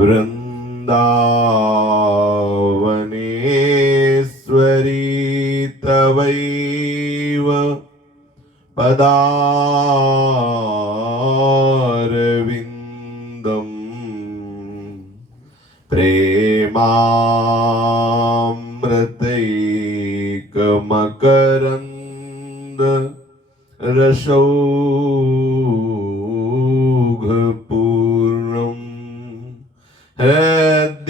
वृन्दावनेश्वरी तवैव पदारविन्दम् प्रेमामृतैकमकरन्द रसौघपूर्णम् हृद्यर्पितं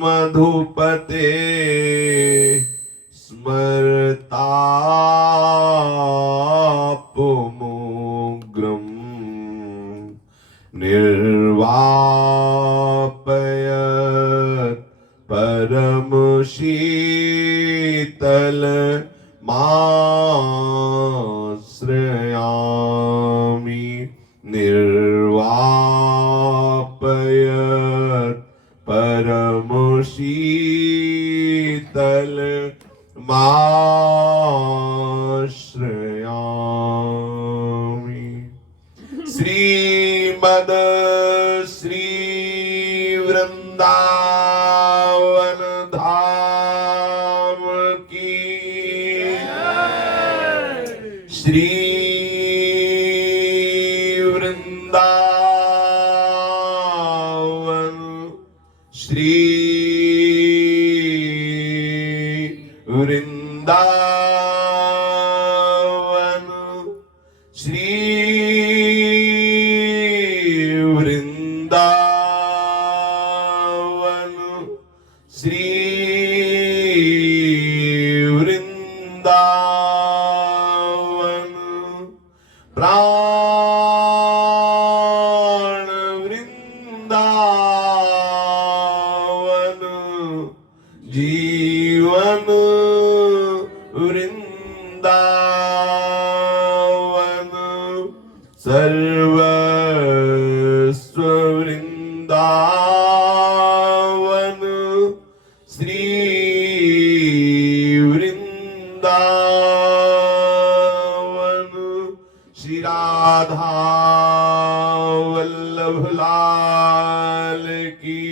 मधुपते स्मरतापमुग्रम् निर्वापयत् परमशीतलमाश्रयामि निर्वापयत् परमशीतलमाश्रयामि। श्रीमद श्री वृंदावन धाम की श्री वृंदावन श्री वृंदावन श्री वृंदावन श्री वृंदावन प्राण वृंदावन जीवन वृंदावन सर्वस्व वृंदावन श्री वृंदावन श्री राधा वल्लभ लाल की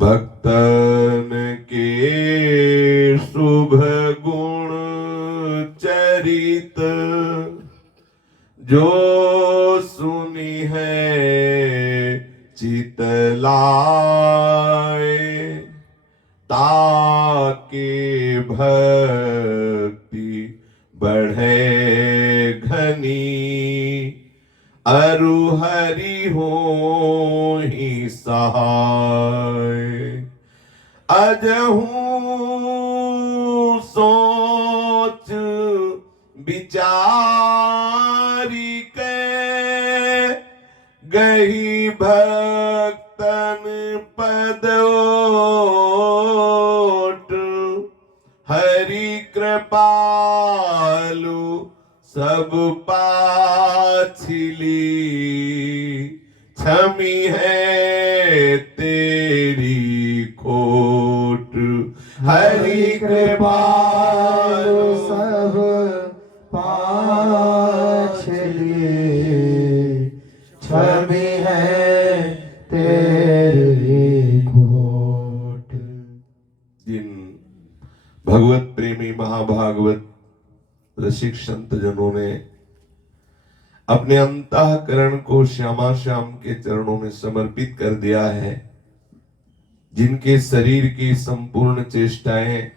भक्तन के शुभ गुण चरित जो सुनी है चितलाए ताके भक्ति बढ़े घनी अरु हरि हो ही सहाय अजहूं सोच विचारी के गही भक्तन पदोट हरि कृपालु सब पाछली क्षमी है तेरी खोट हरि कृपालु सब पाछली छवि है तेरी खोट। जिन भगवत प्रेमी महाभागवत रसिक संत जनों ने अपने अंतःकरण को श्यामा श्याम के चरणों में समर्पित कर दिया है, जिनके शरीर की संपूर्ण चेष्टाएं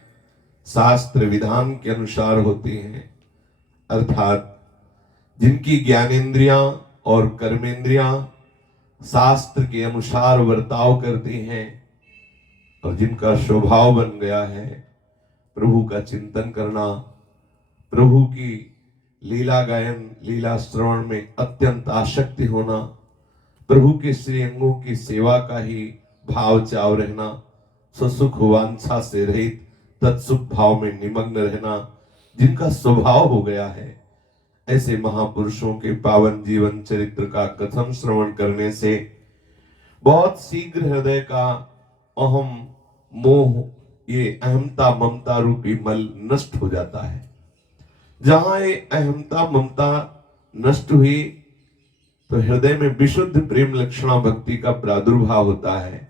शास्त्र विधान के अनुसार होती हैं, अर्थात जिनकी ज्ञानेंद्रियां और कर्मेंद्रियां शास्त्र के अनुसार वर्ताव करती हैं और जिनका स्वभाव बन गया है प्रभु का चिंतन करना, प्रभु की लीला गायन लीला श्रवण में अत्यंत आसक्ति होना, प्रभु के श्री अंगों की सेवा का ही भाव चाव रहना, ससुख वांछा से रहित तत्सुख भाव में निमग्न रहना, जिनका स्वभाव हो गया है, ऐसे महापुरुषों के पावन जीवन चरित्र का कथन श्रवण करने से बहुत शीघ्र हृदय का अहम मोह, ये अहमता ममता रूपी मल नष्ट हो जाता है। जहां ये अहमता ममता नष्ट हुई तो हृदय में विशुद्ध प्रेम लक्षणा भक्ति का प्रादुर्भाव होता है।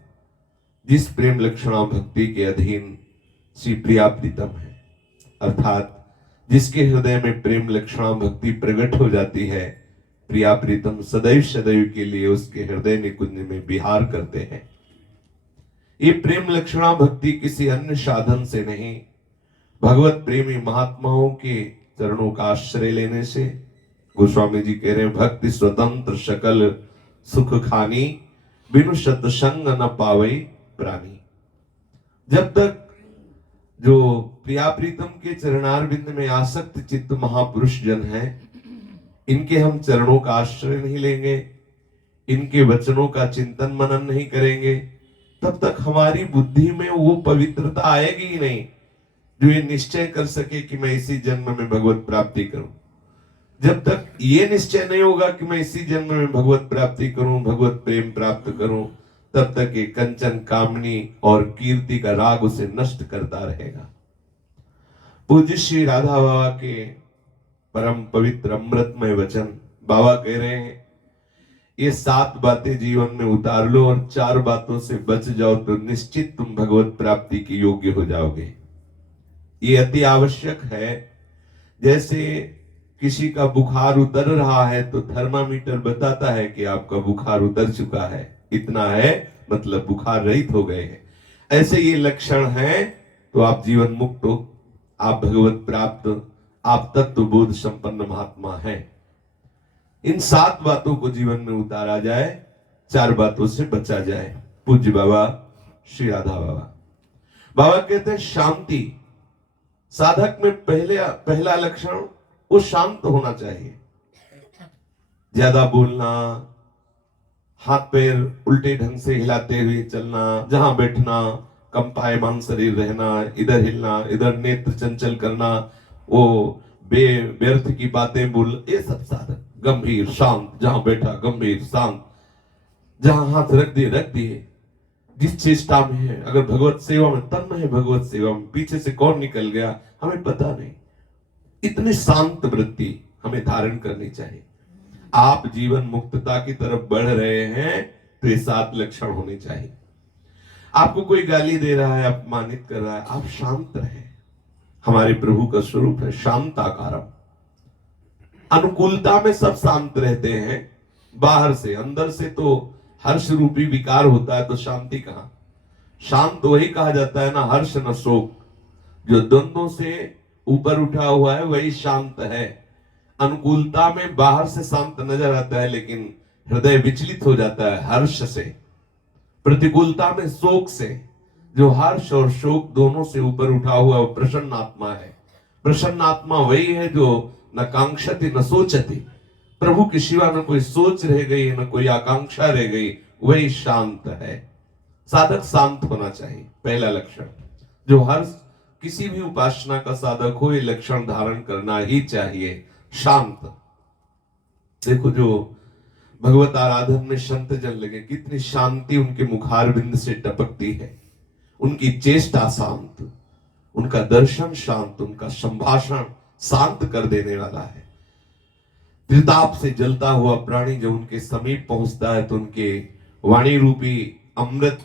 जिस प्रेम लक्षणा भक्ति के अधीन श्री प्रिया प्रीतम है, अर्थात जिसके हृदय में प्रेम लक्षणा भक्ति प्रकट हो जाती है, प्रिया प्रीतम सदैव सदैव के लिए उसके हृदय निकुंज में विहार करते हैं। ये प्रेम लक्षणा भक्ति किसी अन्य साधन से नहीं, भगवत प्रेमी महात्माओं के चरणों का आश्रय लेने से। गोस्वामी जी कह रहे हैं, भक्ति स्वतंत्र सकल सुख खानी, बिनु सत्संग न पावई प्राणी। जब तक जो प्रिया प्रीतम के चरणारविंद में आसक्त चित्त महापुरुष जन हैं, इनके हम चरणों का आश्रय नहीं लेंगे, इनके वचनों का चिंतन मनन नहीं करेंगे, तब तक हमारी बुद्धि में वो पवित्रता आएगी ही नहीं जो ये निश्चय कर सके कि मैं इसी जन्म में भगवत प्राप्ति करूं। जब तक ये निश्चय नहीं होगा कि मैं इसी जन्म में भगवत प्राप्ति करूं, भगवत प्रेम प्राप्त करूं, तब तक ये कंचन कामनी और कीर्ति का राग उसे नष्ट करता रहेगा। पूज्य श्री राधा बाबा के परम पवित्र अमृतमय वचन, बाबा कह रहे हैं, ये 7 बातें जीवन में उतार लो और 4 बातों से बच जाओ तो निश्चित तुम भगवत प्राप्ति के योग्य हो जाओगे। ये अति आवश्यक है। जैसे किसी का बुखार उतर रहा है तो थर्मामीटर बताता है कि आपका बुखार उतर चुका है, इतना है मतलब बुखार रहित हो गए हैं। ऐसे ये लक्षण हैं तो आप जीवन मुक्त हो, आप भगवत प्राप्त, आप तत्व बोध संपन्न महात्मा हैं। इन 7 बातों को जीवन में उतारा जाए, 4 बातों से बचा जाए। पूज्य बाबा श्री राधा बाबा कहते हैं, शांति। साधक में पहला लक्षण वो शांत होना चाहिए। ज्यादा बोलना, हाथ पैर उल्टे ढंग से हिलाते हुए चलना, जहां बैठना कंपायमान शरीर रहना, इधर हिलना, इधर नेत्र चंचल करना, वो व्यर्थ की बातें बोल, ये सब साधक गंभीर शांत, जहां बैठा गंभीर शांत, जहां हाथ रख दिए, जिस चेष्टा में है, अगर भगवत सेवा में तन्मय है, भगवत सेवा में, पीछे से कौन निकल गया हमें पता नहीं। इतनी शांत वृत्ति हमें धारण करनी चाहिए। आप जीवन मुक्तता की तरफ बढ़ रहे हैं तो ये 7 लक्षण होने चाहिए। आपको कोई गाली दे रहा है, अपमानित कर रहा है, आप शांत रहें। हमारे प्रभु का स्वरूप है शांत आकारम। अनुकूलता में सब शांत रहते हैं, बाहर से, अंदर से तो हर्ष रूपी विकार होता है, तो शांति कहां। शांत वही कहा जाता है ना, हर्ष न शोक। जो द्वंद्वों से ऊपर उठा हुआ है वही शांत है। अनुकूलता में बाहर से शांत नजर आता है लेकिन हृदय विचलित हो जाता है हर्ष से। प्रतिकूलता में शोक से, जो हर्ष और शोक दोनों से ऊपर उठा हुआ वो प्रसन्न आत्मा है। प्रसन्न आत्मा वही है जो न कांक्षति न सोचती, प्रभु के सिवा न कोई सोच रह गई, न कोई आकांक्षा रह गई, वही शांत है। साधक शांत होना चाहिए, पहला लक्षण। जो हर किसी भी उपासना का साधक हो, ये लक्षण धारण करना ही चाहिए, शांत। देखो जो भगवत आराधन में संत जन लगे, कितनी शांति उनके मुखारबिंद से टपकती है। उनकी चेष्टा शांत, उनका दर्शन शांत, उनका संभाषण शांत कर देने वाला है। त्रिताप से जलता हुआ प्राणी जब उनके समीप पहुंचता है तो उनके वाणी रूपी अमृत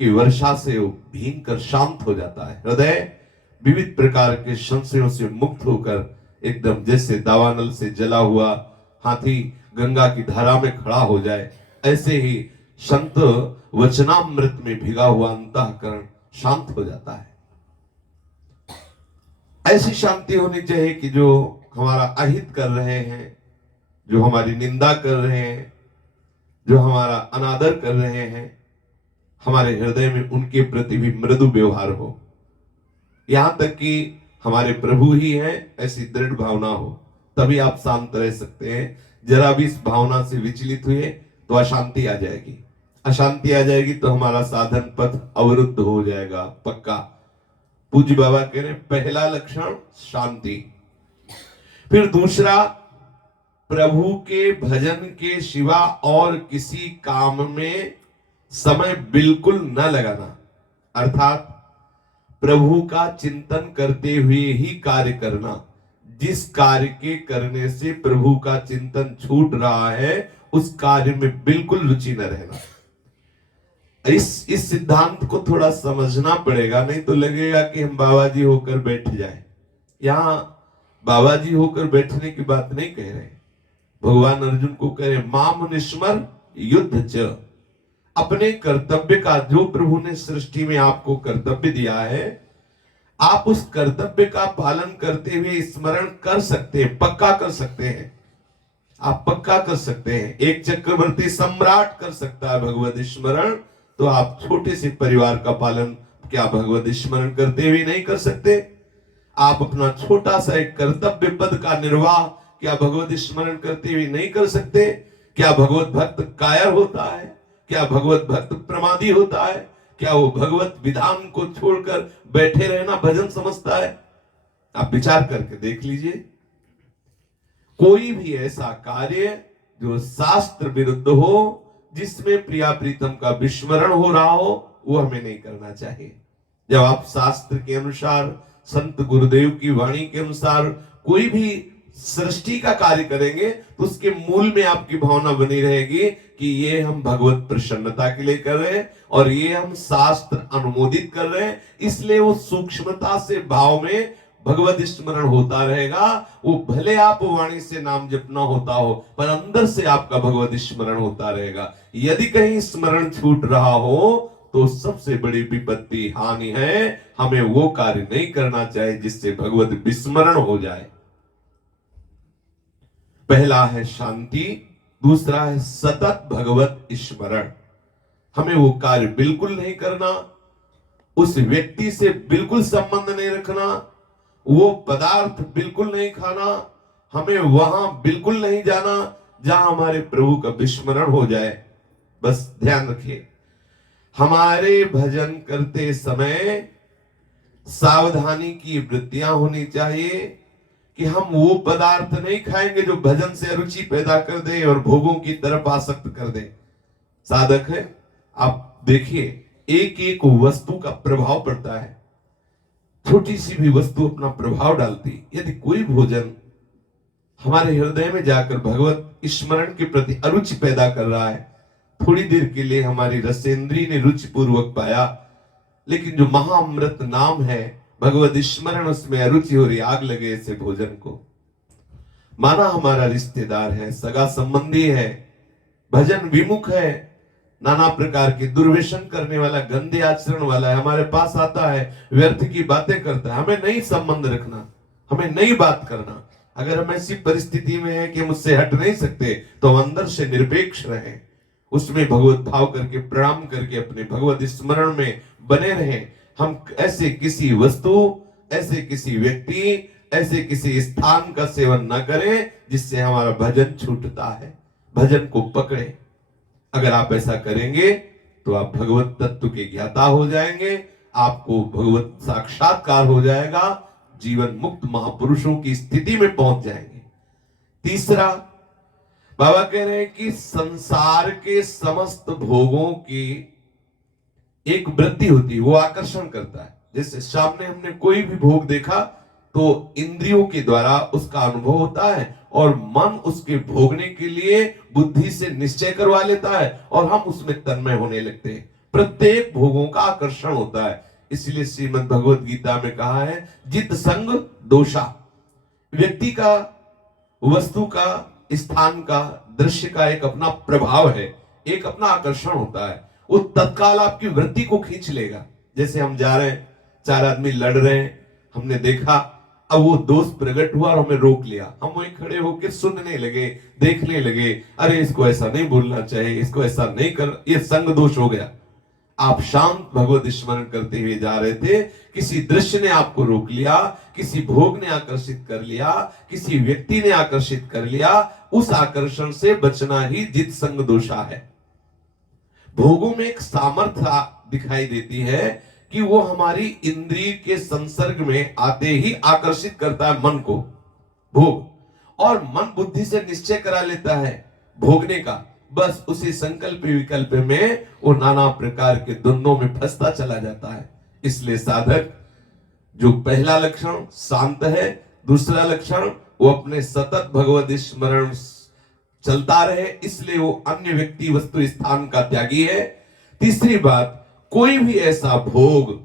की वर्षा से वो भीग कर शांत हो जाता है। हृदय विविध प्रकार के संशयों से मुक्त होकर एकदम जैसे दावानल से जला हुआ हाथी गंगा की धारा में खड़ा हो जाए, ऐसे ही संत वचनामृत में भिगा हुआ अंतःकरण शांत हो जाता है। ऐसी शांति होनी चाहिए कि जो हमारा अहित कर रहे हैं, जो हमारी निंदा कर रहे हैं, जो हमारा अनादर कर रहे हैं, हमारे हृदय में उनके प्रति भी मृदु व्यवहार हो। यहां तक कि हमारे प्रभु ही हैं ऐसी दृढ़ भावना हो, तभी आप शांत रह सकते हैं। जरा भी इस भावना से विचलित हुए तो अशांति आ जाएगी। अशांति आ जाएगी तो हमारा साधन पथ अवरुद्ध हो जाएगा पक्का। पूज्य बाबा कह रहे पहला लक्षण शांति। फिर दूसरा, प्रभु के भजन के सिवा और किसी काम में समय बिल्कुल न लगाना, अर्थात प्रभु का चिंतन करते हुए ही कार्य करना। जिस कार्य के करने से प्रभु का चिंतन छूट रहा है उस कार्य में बिल्कुल रुचि न रहना। इस सिद्धांत को थोड़ा समझना पड़ेगा, नहीं तो लगेगा कि हम बाबा जी होकर बैठ जाए। यहां बाबा जी होकर बैठने की बात नहीं कह रहे। भगवान अर्जुन को कह रहे माम निस्मर युद्ध च, अपने कर्तव्य का, जो प्रभु ने सृष्टि में आपको कर्तव्य दिया है, आप उस कर्तव्य का पालन करते हुए स्मरण कर सकते हैं, पक्का कर सकते हैं। आप पक्का कर सकते हैं। एक चक्रवर्ती सम्राट कर सकता है भगवत स्मरण, तो आप छोटे से परिवार का पालन क्या भगवत स्मरण करते हुए नहीं कर सकते? आप अपना छोटा सा एक कर्तव्य पद का निर्वाह क्या भगवत स्मरण करते हुए नहीं कर सकते? क्या भगवत भक्त कायर होता है? क्या भगवत भक्त प्रमादी होता है? क्या वो भगवत विधान को छोड़कर बैठे रहना भजन समझता है? आप विचार करके देख लीजिए। कोई भी ऐसा कार्य जो शास्त्र विरुद्ध हो, जिसमें प्रिया प्रीतम का विस्मरण हो रहा हो, वो हमें नहीं करना चाहिए। जब आप शास्त्र के अनुसार, संत गुरुदेव की वाणी के अनुसार कोई भी सृष्टि का कार्य करेंगे तो उसके मूल में आपकी भावना बनी रहेगी कि ये हम भगवत प्रसन्नता के लिए कर रहे हैं और ये हम शास्त्र अनुमोदित कर रहे हैं, इसलिए वो सूक्ष्मता से भाव में भगवत स्मरण होता रहेगा। वो भले आप वाणी से नाम जपना होता हो, पर अंदर से आपका भगवत स्मरण होता रहेगा। यदि कहीं स्मरण छूट रहा हो तो सबसे बड़ी विपत्ति हानि है। हमें वो कार्य नहीं करना चाहिए जिससे भगवत विस्मरण हो जाए। पहला है शांति, दूसरा है सतत भगवत स्मरण। हमें वो कार्य बिल्कुल नहीं करना, उस व्यक्ति से बिल्कुल संबंध नहीं रखना, वो पदार्थ बिल्कुल नहीं खाना, हमें वहां बिल्कुल नहीं जाना जहां हमारे प्रभु का विस्मरण हो जाए। बस ध्यान रखिए, हमारे भजन करते समय सावधानी की वृत्तियां होनी चाहिए कि हम वो पदार्थ नहीं खाएंगे जो भजन से अरुचि पैदा कर दे और भोगों की तरफ आसक्त कर दे। साधक है, आप देखिए, एक एक वस्तु का प्रभाव पड़ता है। छोटी सी भी वस्तु अपना प्रभाव डालती। यदि कोई भोजन हमारे हृदय में जाकर भगवत स्मरण के प्रति अरुचि पैदा कर रहा है, थोड़ी देर के लिए हमारी रसेंद्री ने रुचि पूर्वक पाया, लेकिन जो महाअमृत नाम है भगवत स्मरण, उसमें अरुचि हो रही, आग लगे ऐसे भोजन को। माना हमारा रिश्तेदार है, सगा संबंधी है, भजन विमुख है, नाना प्रकार के दुर्व्यसन करने वाला, गंदे आचरण वाला है, हमारे पास आता है, व्यर्थ की बातें करता है, हमें नहीं संबंध रखना, हमें नहीं बात करना। अगर हम ऐसी परिस्थिति में है कि हम उससे हट नहीं सकते, तो हम अंदर से निरपेक्ष रहें, उसमें भगवत भाव करके प्रणाम करके अपने भगवत स्मरण में बने रहें। हम ऐसे किसी वस्तु, ऐसे किसी व्यक्ति, ऐसे किसी स्थान का सेवन न करें जिससे हमारा भजन छूटता है। भजन को पकड़े। अगर आप ऐसा करेंगे तो आप भगवत तत्व के ज्ञाता हो जाएंगे, आपको भगवत साक्षात्कार हो जाएगा, जीवन मुक्त महापुरुषों की स्थिति में पहुंच जाएंगे। तीसरा, बाबा कह रहे हैं कि संसार के समस्त भोगों की एक वृत्ति होती है, वो आकर्षण करता है। जैसे सामने हमने कोई भी भोग देखा तो इंद्रियों के द्वारा उसका अनुभव होता है और मन उसके भोगने के लिए बुद्धि से निश्चय करवा लेता है और हम उसमें तन्मय होने लगते हैं। प्रत्येक भोगों का आकर्षण होता है। इसलिए श्रीमद् भगवत गीता में कहा है, जित संग दोषा। व्यक्ति का, वस्तु का, स्थान का, दृश्य का एक अपना प्रभाव है, एक अपना आकर्षण होता है। वो तत्काल आपकी वृत्ति को खींच लेगा। जैसे हम जा रहे हैं, चार आदमी लड़ रहे हैं, हमने देखा, अब वो दोष प्रकट हुआ और हमें रोक लिया, हम वहीं खड़े होकर सुनने लगे, देखने लगे, अरे इसको ऐसा नहीं बोलना चाहिए, इसको ऐसा नहीं कर, ये संग दोष हो गया। आप शांत भगवत स्मरण करते हुए जा रहे थे, किसी दृश्य ने आपको रोक लिया, किसी भोग ने आकर्षित कर लिया, किसी व्यक्ति ने आकर्षित कर लिया, उस आकर्षण से बचना ही जित संग दोषा है। भोगों में एक सामर्थ्य दिखाई देती है कि वो हमारी इंद्रिय के संसर्ग में आते ही आकर्षित करता है मन को, भोग, और मन बुद्धि से निश्चय करा लेता है भोगने का। बस उसी संकल्प विकल्प में वो नाना प्रकार के द्वंद्वों में फंसता चला जाता है। इसलिए साधक, जो पहला लक्षण शांत है, दूसरा लक्षण, वो अपने सतत भगवत स्मरण चलता रहे, इसलिए वो अन्य व्यक्ति वस्तु स्थान का त्यागी है। तीसरी बात, कोई भी ऐसा भोग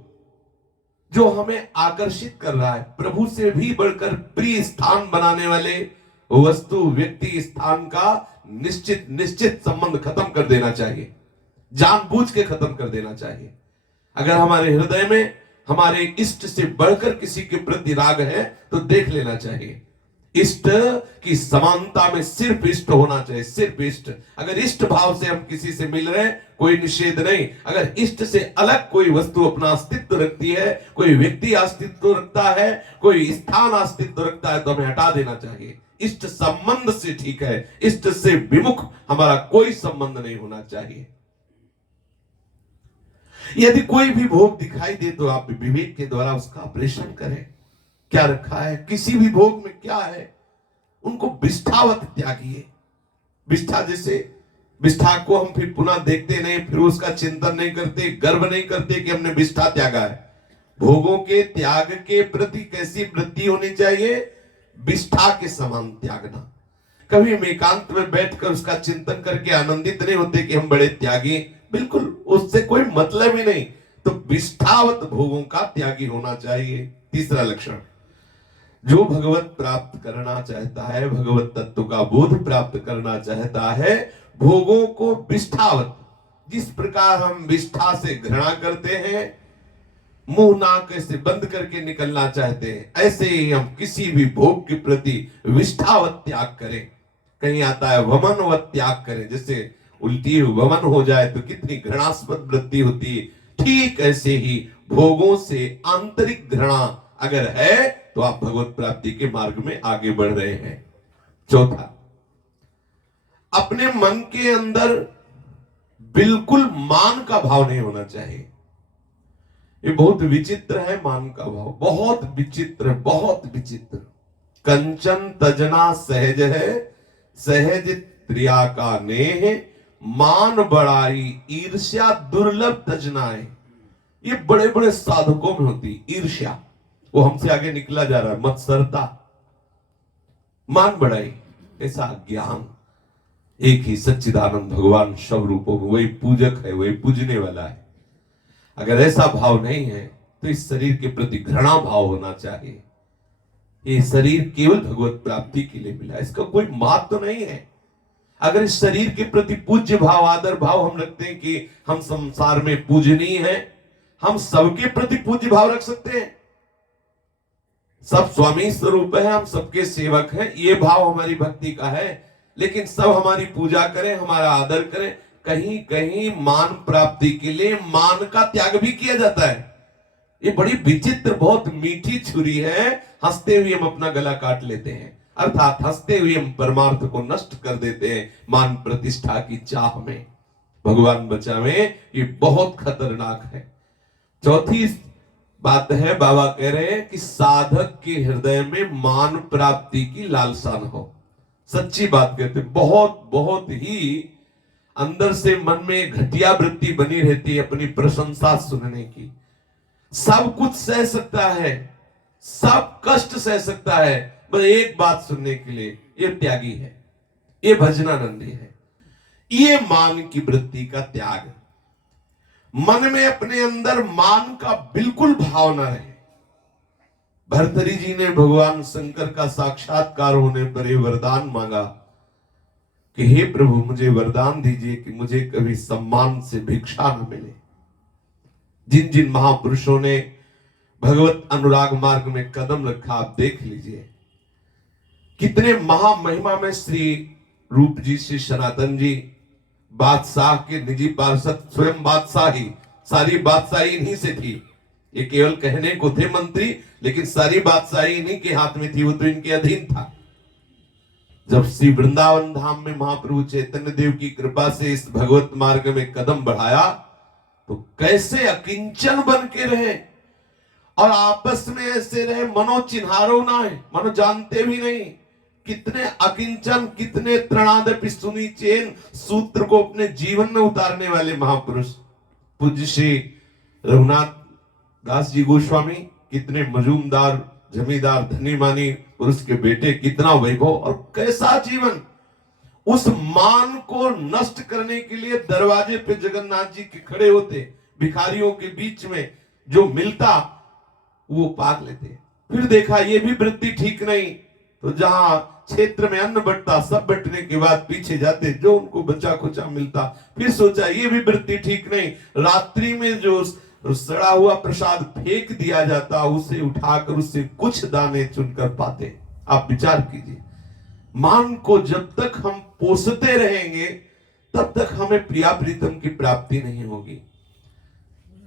जो हमें आकर्षित कर रहा है, प्रभु से भी बढ़कर प्रिय स्थान बनाने वाले वस्तु व्यक्ति स्थान का निश्चित संबंध खत्म कर देना चाहिए, जानबूझ के खत्म कर देना चाहिए। अगर हमारे हृदय में हमारे इष्ट से बढ़कर किसी के प्रति राग है तो देख लेना चाहिए। इष्ट की समानता में सिर्फ इष्ट होना चाहिए, सिर्फ इष्ट। अगर इष्ट भाव से हम किसी से मिल रहे हैं, कोई निषेध नहीं। अगर इष्ट से अलग कोई वस्तु अपना अस्तित्व रखती है, कोई व्यक्ति अस्तित्व रखता है, कोई स्थान अस्तित्व रखता है, तो हमें हटा देना चाहिए। इष्ट संबंध से ठीक है, इष्ट से विमुख हमारा कोई संबंध नहीं होना चाहिए। यदि कोई भी भोग दिखाई दे तो आप विवेक के द्वारा उसका ऑपरेशन करें, क्या रखा है, किसी भी भोग में क्या है, उनको विष्ठावत त्यागिए। विष्ठा जैसे, विष्ठा को हम फिर पुनः देखते नहीं, फिर उसका चिंतन नहीं करते, गर्व नहीं करते कि हमने विष्ठा त्यागा है। भोगों के त्याग के प्रति कैसी वृत्ति होनी चाहिए, विष्ठा के समान त्यागना। कभी हम एकांत में बैठकर उसका चिंतन करके आनंदित नहीं होते कि हम बड़े त्यागी, बिल्कुल उससे कोई मतलब ही नहीं। तो विष्ठावत भोगों का त्यागी होना चाहिए। तीसरा लक्षण, जो भगवत प्राप्त करना चाहता है, भगवत तत्व का बोध प्राप्त करना चाहता है, भोगों को विष्ठावत, जिस प्रकार हम विष्ठा से घृणा करते हैं, मुंह नाक से बंद करके निकलना चाहते हैं, ऐसे ही हम किसी भी भोग के प्रति विष्ठावत त्याग करें। कहीं आता है वमनवत त्याग करें, जैसे उल्टी वमन हो जाए तो कितनी घृणास्पद वृत्ति होती है, ठीक ऐसे ही भोगों से आंतरिक घृणा अगर है तो आप भगवत प्राप्ति के मार्ग में आगे बढ़ रहे हैं। चौथा, अपने मन के अंदर बिल्कुल मान का भाव नहीं होना चाहिए। ये बहुत विचित्र है, मान का भाव बहुत विचित्र, बहुत विचित्र। कंचन तजना सहज है, सहज त्रिया का नेह, मान बड़ाई ईर्ष्या दुर्लभ तजनाए। ये बड़े बड़े साधकों में होती ईर्ष्या, वो हमसे आगे निकला जा रहा है, मत्सरता, मान बढ़ाई, ऐसा ज्ञान। एक ही सच्चिदानंद भगवान सब रूपों में वही पूजक है, वही पूजने वाला है। अगर ऐसा भाव नहीं है तो इस शरीर के प्रति घृणा भाव होना चाहिए। ये शरीर केवल भगवत प्राप्ति के लिए मिला, इसका कोई महत्व तो नहीं है। अगर इस शरीर के प्रति पूज्य भाव, आदर भाव हम रखते हैं कि हम संसार में पूजनीय हैं, हम सबके प्रति पूज्य भाव रख सकते हैं। सब स्वामी स्वरूप है, हम सबके सेवक हैं, ये भाव हमारी भक्ति का है। लेकिन सब हमारी पूजा करें, हमारा आदर करें, कहीं कहीं मान प्राप्ति के लिए मान का त्याग भी किया जाता है। ये बड़ी विचित्र, बहुत मीठी छुरी है, हंसते हुए हम अपना गला काट लेते हैं, अर्थात हंसते हुए हम परमार्थ को नष्ट कर देते हैं मान प्रतिष्ठा की चाह में। भगवान बचावे, ये बहुत खतरनाक है। चौथी बात है, बाबा कह रहे हैं कि साधक के हृदय में मान प्राप्ति की लालसा न हो। सच्ची बात कहते, बहुत बहुत ही अंदर से मन में घटिया वृत्ति बनी रहती है अपनी प्रशंसा सुनने की। सब कुछ सह सकता है, सब कष्ट सह सकता है, बस एक बात सुनने के लिए, ये त्यागी है, ये भजनानंदी है। ये मान की वृत्ति का त्याग, मन में अपने अंदर मान का बिल्कुल भाव न रहे। भर्तरी जी ने भगवान शंकर का साक्षात्कार होने पर यह वरदान मांगा कि हे प्रभु, मुझे वरदान दीजिए कि मुझे कभी सम्मान से भिक्षा न मिले। जिन जिन महापुरुषों ने भगवत अनुराग मार्ग में कदम रखा, आप देख लीजिए कितने महामहिमा में श्री रूप जी, श्री सनातन जी, बादशाह के निजी पार्षद, स्वयं बादशाह ही, सारी बादशाही इन्हीं से थी। ये केवल कहने को थे मंत्री, लेकिन सारी बादशाही इन्हीं के हाथ में थी, वो तो इनके अधीन था। जब श्री वृंदावन धाम में महाप्रभु चैतन्य देव की कृपा से इस भगवत मार्ग में कदम बढ़ाया तो कैसे अकिंचन बन के रहे और आपस में ऐसे रहे, मनो चिन्हारो ना है, मनो जानते भी नहीं। कितने अकिंचन, कितने त्रणादपि सुनी चेन सूत्र को अपने जीवन में उतारने वाले महापुरुष पूज्य श्री रघुनाथ दास जी गोस्वामी, कितने मजूमदार जमींदार धनी मानी और उसके बेटे कितना वैभव और कैसा जीवन। उस मान को नष्ट करने के लिए दरवाजे पे जगन्नाथ जी के खड़े होते, भिखारियों के बीच में जो मिलता वो पाग लेते। फिर देखा ये भी वृत्ति ठीक नहीं, तो जहां क्षेत्र में अन्न बंटता सब बंटने के बाद पीछे जाते, जो उनको बचा खुचा मिलता। फिर सोचा ये भी वृत्ति ठीक नहीं, रात्रि में जो सड़ा हुआ प्रसाद फेंक दिया जाता उसे उठाकर उससे कुछ दाने चुनकर पाते। आप विचार कीजिए, मान को जब तक हम पोसते रहेंगे तब तक हमें प्रिया प्रीतम की प्राप्ति नहीं होगी।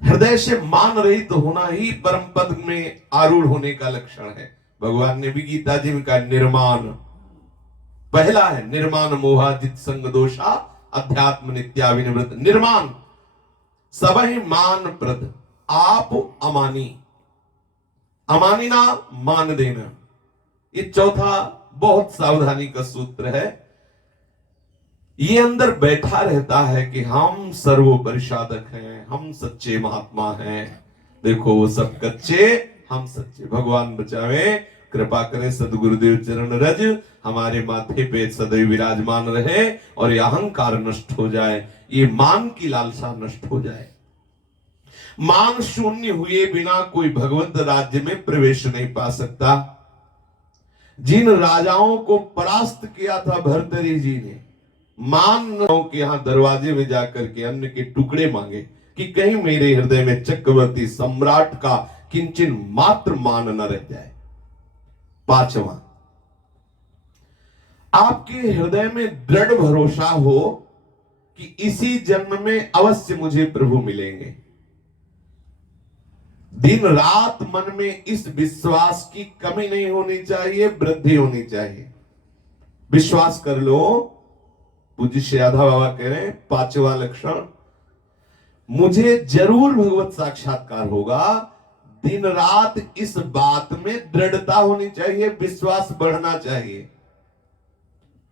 हृदय से मान रहित तो होना ही परम पद में आरूढ़ होने का लक्षण है। भगवान ने भी गीता जी में कहा निर्माण पहला है, निर्माण मोहाजित संग दोषा अध्यात्म नित्याविनिवृत। निर्माण सबहि मान प्रद आप अमानी, अमानी ना मान देना। ये चौथा बहुत सावधानी का सूत्र है। ये अंदर बैठा रहता है कि हम सर्वोपरि साधक हैं, हम सच्चे महात्मा हैं। देखो वो सब कच्चे, हम सच्चे। भगवान बचावे, कृपा करें सदगुरुदेव चरण रज हमारे माथे पे सदैव विराजमान रहे और ये अहंकार नष्ट हो जाए, ये मान की लालसा नष्ट हो जाए। मान शून्य हुए बिना कोई भगवत राज्य में प्रवेश नहीं पा सकता। जिन राजाओं को परास्त किया था भर्तरी जी ने, मान के यहां दरवाजे में जाकर के अन्न के टुकड़े मांगे कि कहीं मेरे हृदय में चक्रवर्ती सम्राट का किंचन मात्र मान न रह जाए। पांचवा, आपके हृदय में दृढ़ भरोसा हो कि इसी जन्म में अवश्य मुझे प्रभु मिलेंगे। दिन रात मन में इस विश्वास की कमी नहीं होनी चाहिए, वृद्धि होनी चाहिए। विश्वास कर लो। पूज्य श्री राधा बाबा कह रहे हैं पांचवा लक्षण, मुझे जरूर भगवत साक्षात्कार होगा। दिन रात इस बात में दृढ़ता होनी चाहिए, विश्वास बढ़ना चाहिए।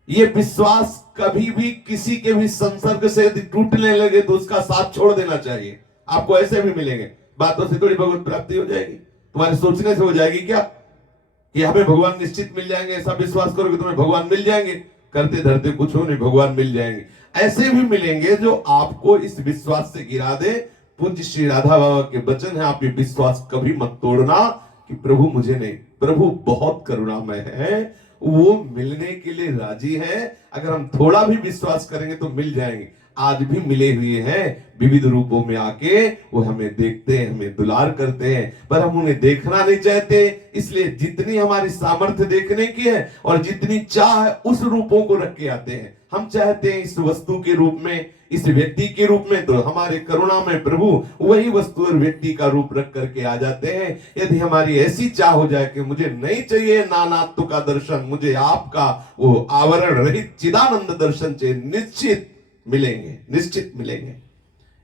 ये विश्वास कभी भी किसी के भी संसर्ग से यदि टूटने लगे तो उसका साथ छोड़ देना चाहिए। आपको ऐसे भी मिलेंगे, बातों से थोड़ी भगवत प्राप्ति हो जाएगी, तुम्हारे सोचने से हो जाएगी क्या कि हमें भगवान निश्चित मिल जाएंगे, ऐसा विश्वास करोगे तुम्हें भगवान मिल जाएंगे, करते धरते कुछ हो नहीं भगवान मिल जाएंगे। ऐसे भी मिलेंगे जो आपको इस विश्वास से गिरा दे। पूज्य श्री राधा बाबा के वचन है, आप ये विश्वास कभी मत तोड़ना कि प्रभु मुझे नहीं, प्रभु बहुत करुणामय है, वो मिलने के लिए राजी है। अगर हम थोड़ा भी विश्वास करेंगे तो मिल जाएंगे। आज भी मिले हुए हैं विविध रूपों में आके, वो हमें देखते हैं, हमें दुलार करते हैं, पर हम उन्हें देखना नहीं चाहते। इसलिए जितनी हमारी सामर्थ्य देखने की है और जितनी चाह है उस रूपों को रख के आते हैं। हम चाहते हैं इस वस्तु के रूप में, इस व्यक्ति के रूप में, तो हमारे करुणा में प्रभु वही वस्तु और व्यक्ति का रूप रख करके आ जाते हैं। यदि हमारी ऐसी चाह हो जाए कि मुझे नहीं चाहिए नानात्व का दर्शन, मुझे आपका वो आवरण रहित चिदानंद दर्शन चाहिए, निश्चित मिलेंगे, निश्चित मिलेंगे।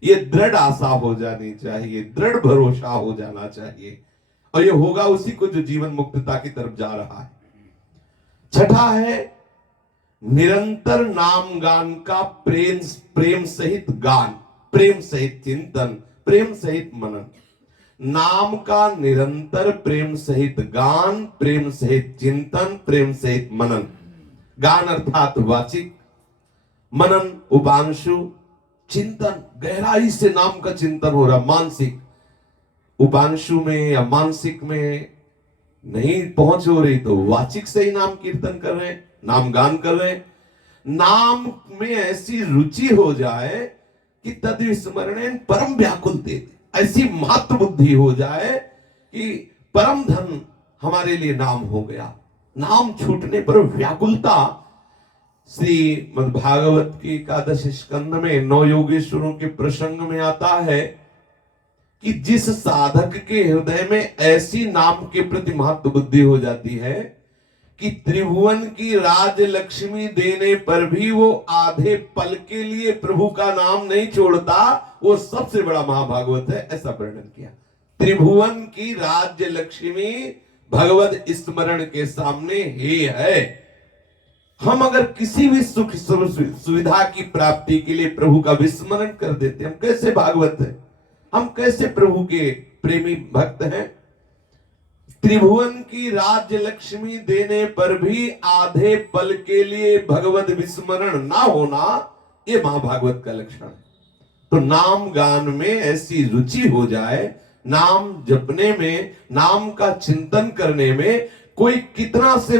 ये दृढ़ आशा हो जानी चाहिए, दृढ़ भरोसा हो जाना चाहिए, और ये होगा उसी को जो जीवन मुक्तता की तरफ जा रहा है। छठा है निरंतर नाम गान का प्रेम सहित गान, प्रेम सहित चिंतन, प्रेम सहित मनन। नाम का निरंतर प्रेम सहित गान, प्रेम सहित चिंतन, प्रेम सहित मनन। गान अर्थात वाचिक, मनन उपांशु, चिंतन गहराई से नाम का चिंतन हो रहा, मानसिक। उपांशु में या मानसिक में नहीं पहुंच हो रही तो वाचिक से ही नाम कीर्तन कर रहे हैं, नाम गान कर रहे हैं। नाम में ऐसी रुचि हो जाए कि तद विस्मरणेन परम व्याकुलते, ऐसी महत्व बुद्धि हो जाए कि परम धन हमारे लिए नाम हो गया। नाम छूटने पर व्याकुलता। श्रीमद् भागवत की एकादश स्कंध में 9 योगेश्वरों के प्रसंग में आता है कि जिस साधक के हृदय में ऐसी नाम के प्रति महत्व बुद्धि हो जाती है कि त्रिभुवन की राज लक्ष्मी देने पर भी वो आधे पल के लिए प्रभु का नाम नहीं छोड़ता, वो सबसे बड़ा महाभागवत है, ऐसा वर्णन किया। त्रिभुवन की राज्य लक्ष्मी भगवत स्मरण के सामने ही है। हम अगर किसी भी सुख सुविधा की प्राप्ति के लिए प्रभु का विस्मरण कर देते, हम कैसे भागवत हैं, हम कैसे प्रभु के प्रेमी भक्त हैं। त्रिभुवन की राज्य लक्ष्मी देने पर भी आधे पल के लिए भगवत विस्मरण ना होना, ये महाभागवत का लक्षण है। तो नाम गान में ऐसी रुचि हो जाए, नाम जपने में, नाम का चिंतन करने में, कोई कितना से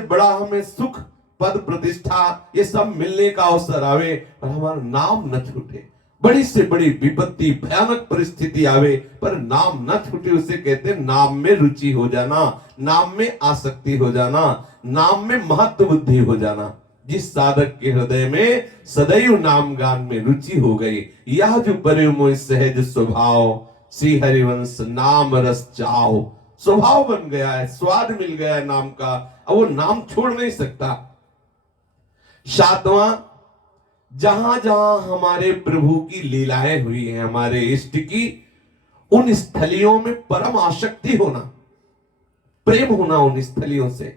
बड़ा हमें सुख पद प्रतिष्ठा ये सब मिलने का अवसर आवे और हमारा नाम न छूटे, बड़ी से बड़ी विपत्ति भयानक परिस्थिति आवे पर नाम न छूटे, उसे कहते हैं नाम में रुचि हो जाना, नाम में आसक्ति हो जाना, नाम में महत्व बुद्धि हो जाना। जिस साधक के हृदय में सदैव नाम गान में रुचि हो गई, यह जो परे मोह सहज स्वभाव, श्री हरिवंश नाम रस चाओ, स्वभाव बन गया है, स्वाद मिल गया है नाम का, अब वो नाम छोड़ नहीं सकता। सातवां, जहां जहां हमारे प्रभु की लीलाएं हुई हैं, हमारे इष्ट की, उन स्थलियों में परम आसक्ति होना, प्रेम होना उन स्थलियों से।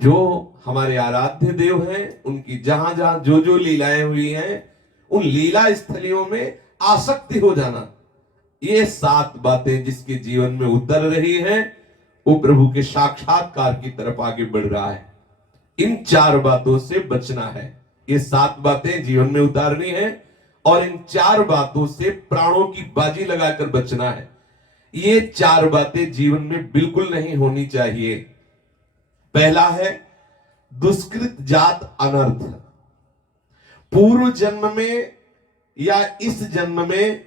जो हमारे आराध्य देव हैं, उनकी जहां जहां जो जो लीलाएं हुई हैं, उन लीला स्थलियों में आसक्ति हो जाना। ये 7 बातें जिसके जीवन में उतर रही हैं, वो प्रभु के साक्षात्कार की तरफ आगे बढ़ रहा है। इन 4 बातों से बचना है। ये 7 बातें जीवन में उतारनी है और इन 4 बातों से प्राणों की बाजी लगाकर बचना है। ये 4 बातें जीवन में बिल्कुल नहीं होनी चाहिए। पहला है दुष्कृत जात अनर्थ। पूर्व जन्म में या इस जन्म में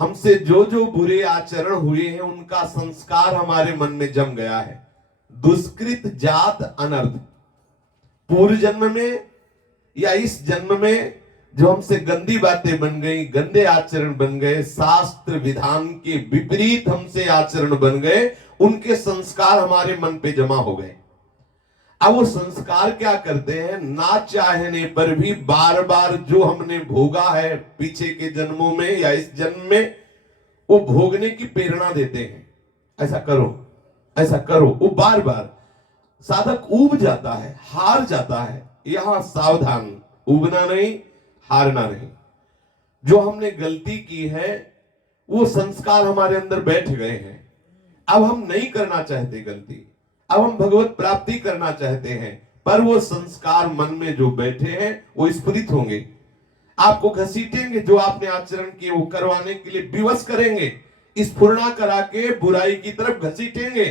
हमसे जो जो बुरे आचरण हुए हैं, उनका संस्कार हमारे मन में जम गया है। दुष्कृत जात अनर्थ, पूर्व जन्म में या इस जन्म में जो हमसे गंदी बातें बन गई, गंदे आचरण बन गए, शास्त्र विधान के विपरीत हमसे आचरण बन गए, उनके संस्कार हमारे मन पे जमा हो गए। अब वो संस्कार क्या करते हैं, ना चाहने पर भी बार बार जो हमने भोगा है पीछे के जन्मों में या इस जन्म में, वो भोगने की प्रेरणा देते हैं। ऐसा करो, ऐसा करो, वो बार बार साधक ऊब जाता है, हार जाता है। यहां सावधान, ऊबना नहीं, हारना नहीं। जो हमने गलती की है, वो संस्कार हमारे अंदर बैठ गए हैं। अब हम नहीं करना चाहते गलती, अब हम भगवत प्राप्ति करना चाहते हैं, पर वो संस्कार मन में जो बैठे हैं वो स्फुरित होंगे, आपको घसीटेंगे। जो आपने आचरण किए वो करवाने के लिए विवश करेंगे, स्फुरना करा के बुराई की तरफ घसीटेंगे,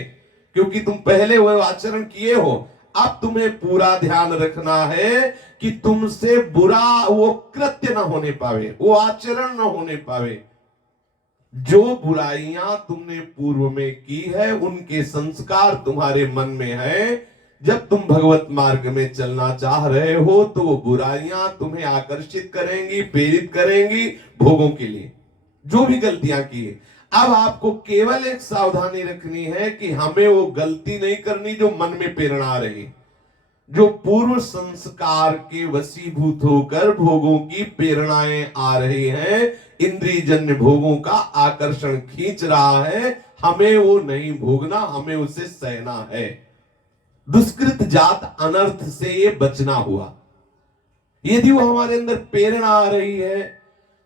क्योंकि तुम पहले वो आचरण किए हो। अब तुम्हें पूरा ध्यान रखना है कि तुमसे बुरा वो कृत्य ना होने पावे, वो आचरण ना होने पावे। जो बुराइयां तुमने पूर्व में की है, उनके संस्कार तुम्हारे मन में है। जब तुम भगवत मार्ग में चलना चाह रहे हो तो वो बुराइयां तुम्हें आकर्षित करेंगी, प्रेरित करेंगी भोगों के लिए, जो भी गलतियां की है। अब आपको केवल एक सावधानी रखनी है कि हमें वो गलती नहीं करनी जो मन में प्रेरणा आ रही, जो पूर्व संस्कार के वशीभूत होकर भोगों की प्रेरणाएं आ रही हैं, इंद्रिय जन्य भोगों का आकर्षण खींच रहा है, हमें वो नहीं भोगना, हमें उसे सहना है। दुष्कृत जात अनर्थ से ये बचना हुआ। यदि वो हमारे अंदर प्रेरणा आ रही है,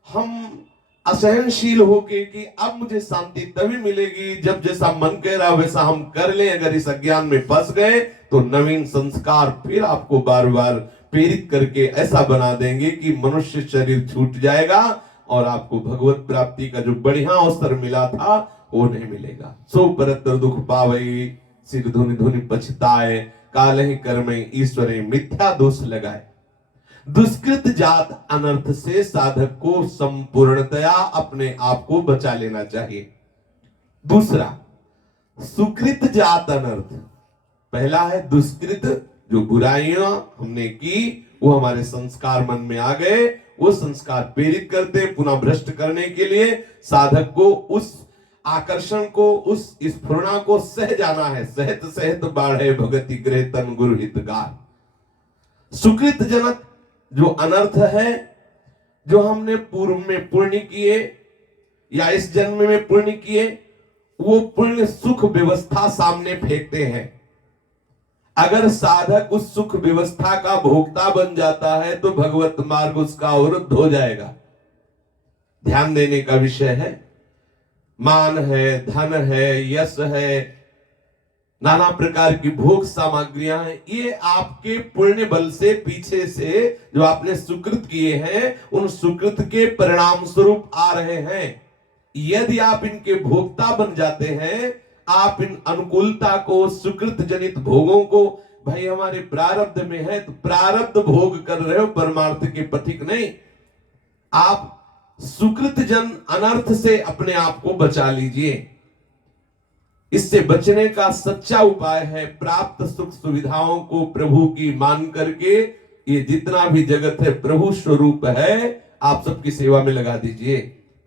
हम असहनशील होके कि अब मुझे शांति तभी मिलेगी जब जैसा मन कह रहा वैसा हम कर लें, अगर इस अज्ञान में फंस गए तो नवीन संस्कार फिर आपको बार बार प्रेरित करके ऐसा बना देंगे कि मनुष्य शरीर छूट जाएगा और आपको भगवत प्राप्ति का जो बढ़िया अवसर मिला था वो नहीं मिलेगा। सो परतर दुख पावई, सिर धुनि धुनि पछताए, कालहि कर्मे ईश्वरे मिथ्या दोष लगाए। दुष्कृत जात अनर्थ से साधक को संपूर्णतया अपने आप को बचा लेना चाहिए। दूसरा, सुकृत जात अनर्थ। पहला है दुष्कृत, जो बुराइयां हमने की, वो हमारे संस्कार मन में आ गए, वो संस्कार प्रेरित करते पुनः भ्रष्ट करने के लिए साधक को उस आकर्षण को, उस स्फुरना को सह जाना है। सहत सहत बाढ़े भगति गृह तन गुरु हितगार। सुकृत जनक जो अनर्थ है, जो हमने पूर्व में पुण्य किए या इस जन्म में पुण्य किए, वो पुण्य सुख व्यवस्था सामने फेंकते हैं। अगर साधक उस सुख व्यवस्था का भोक्ता बन जाता है तो भगवत मार्ग उसका अवरुद्ध हो जाएगा। ध्यान देने का विषय है। मान है, धन है, यश है, नाना प्रकार की भोग सामग्रियां हैं, ये आपके पुण्य बल से पीछे से जो आपने सुकृत किए हैं उन सुकृत के परिणाम स्वरूप आ रहे हैं। यदि आप इनके भोक्ता बन जाते हैं, आप इन अनुकूलता को, सुकृत जनित भोगों को, भाई हमारे प्रारब्ध में है तो प्रारब्ध भोग कर रहे हो, परमार्थ के पथिक नहीं। आप सुकृत जन अनर्थ से अपने आप को बचा लीजिए। इससे बचने का सच्चा उपाय है प्राप्त सुख सुविधाओं को प्रभु की मान करके, ये जितना भी जगत है प्रभु स्वरूप है, आप सबकी सेवा में लगा दीजिए,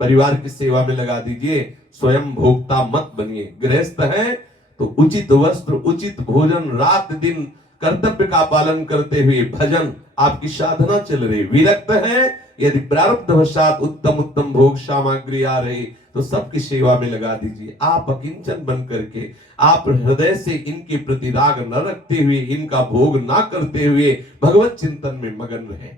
परिवार की सेवा में लगा दीजिए, स्वयं भोक्ता मत बनिए। गृहस्थ है तो उचित वस्त्र, उचित भोजन, रात दिन कर्तव्य का पालन करते हुए भजन, आपकी साधना चल रही। विरक्त है, यदि प्रारब्धवशात उत्तम उत्तम भोग सामग्री आ रही तो सबकी सेवा में लगा दीजिए। आप अकिंचन बन करके, आप हृदय से इनके प्रति राग न रखते हुए, इनका भोग ना करते हुए भगवत चिंतन में मगन रहे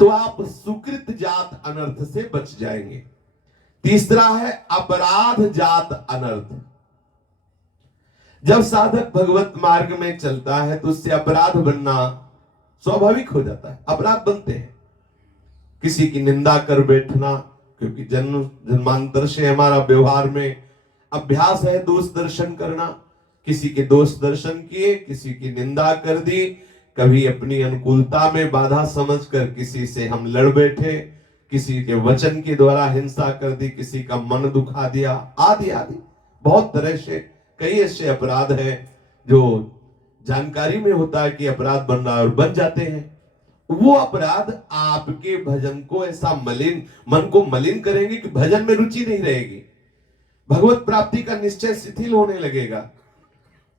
तो आप सुकृत जात अनर्थ से बच जाएंगे। तीसरा है अपराध जात अनर्थ। जब साधक भगवत मार्ग में चलता है तो उससे अपराध बनना स्वाभाविक हो जाता है। अपराध बनते हैं, किसी की निंदा कर बैठना, क्योंकि जन्म जन्मांतर से हमारा व्यवहार में अभ्यास है दोष दर्शन करना। किसी के दोष दर्शन किए, किसी की निंदा कर दी, कभी अपनी अनुकूलता में बाधा समझकर किसी से हम लड़ बैठे, किसी के वचन के द्वारा हिंसा कर दी, किसी का मन दुखा दिया, आदि आदि बहुत तरह से कई ऐसे अपराध हैं जो जानकारी में होता है कि अपराध बन रहा है और बन जाते हैं। वो अपराध आपके भजन को ऐसा मलिन, मन को मलिन करेंगे कि भजन में रुचि नहीं रहेगी, भगवत प्राप्ति का निश्चय शिथिल होने लगेगा,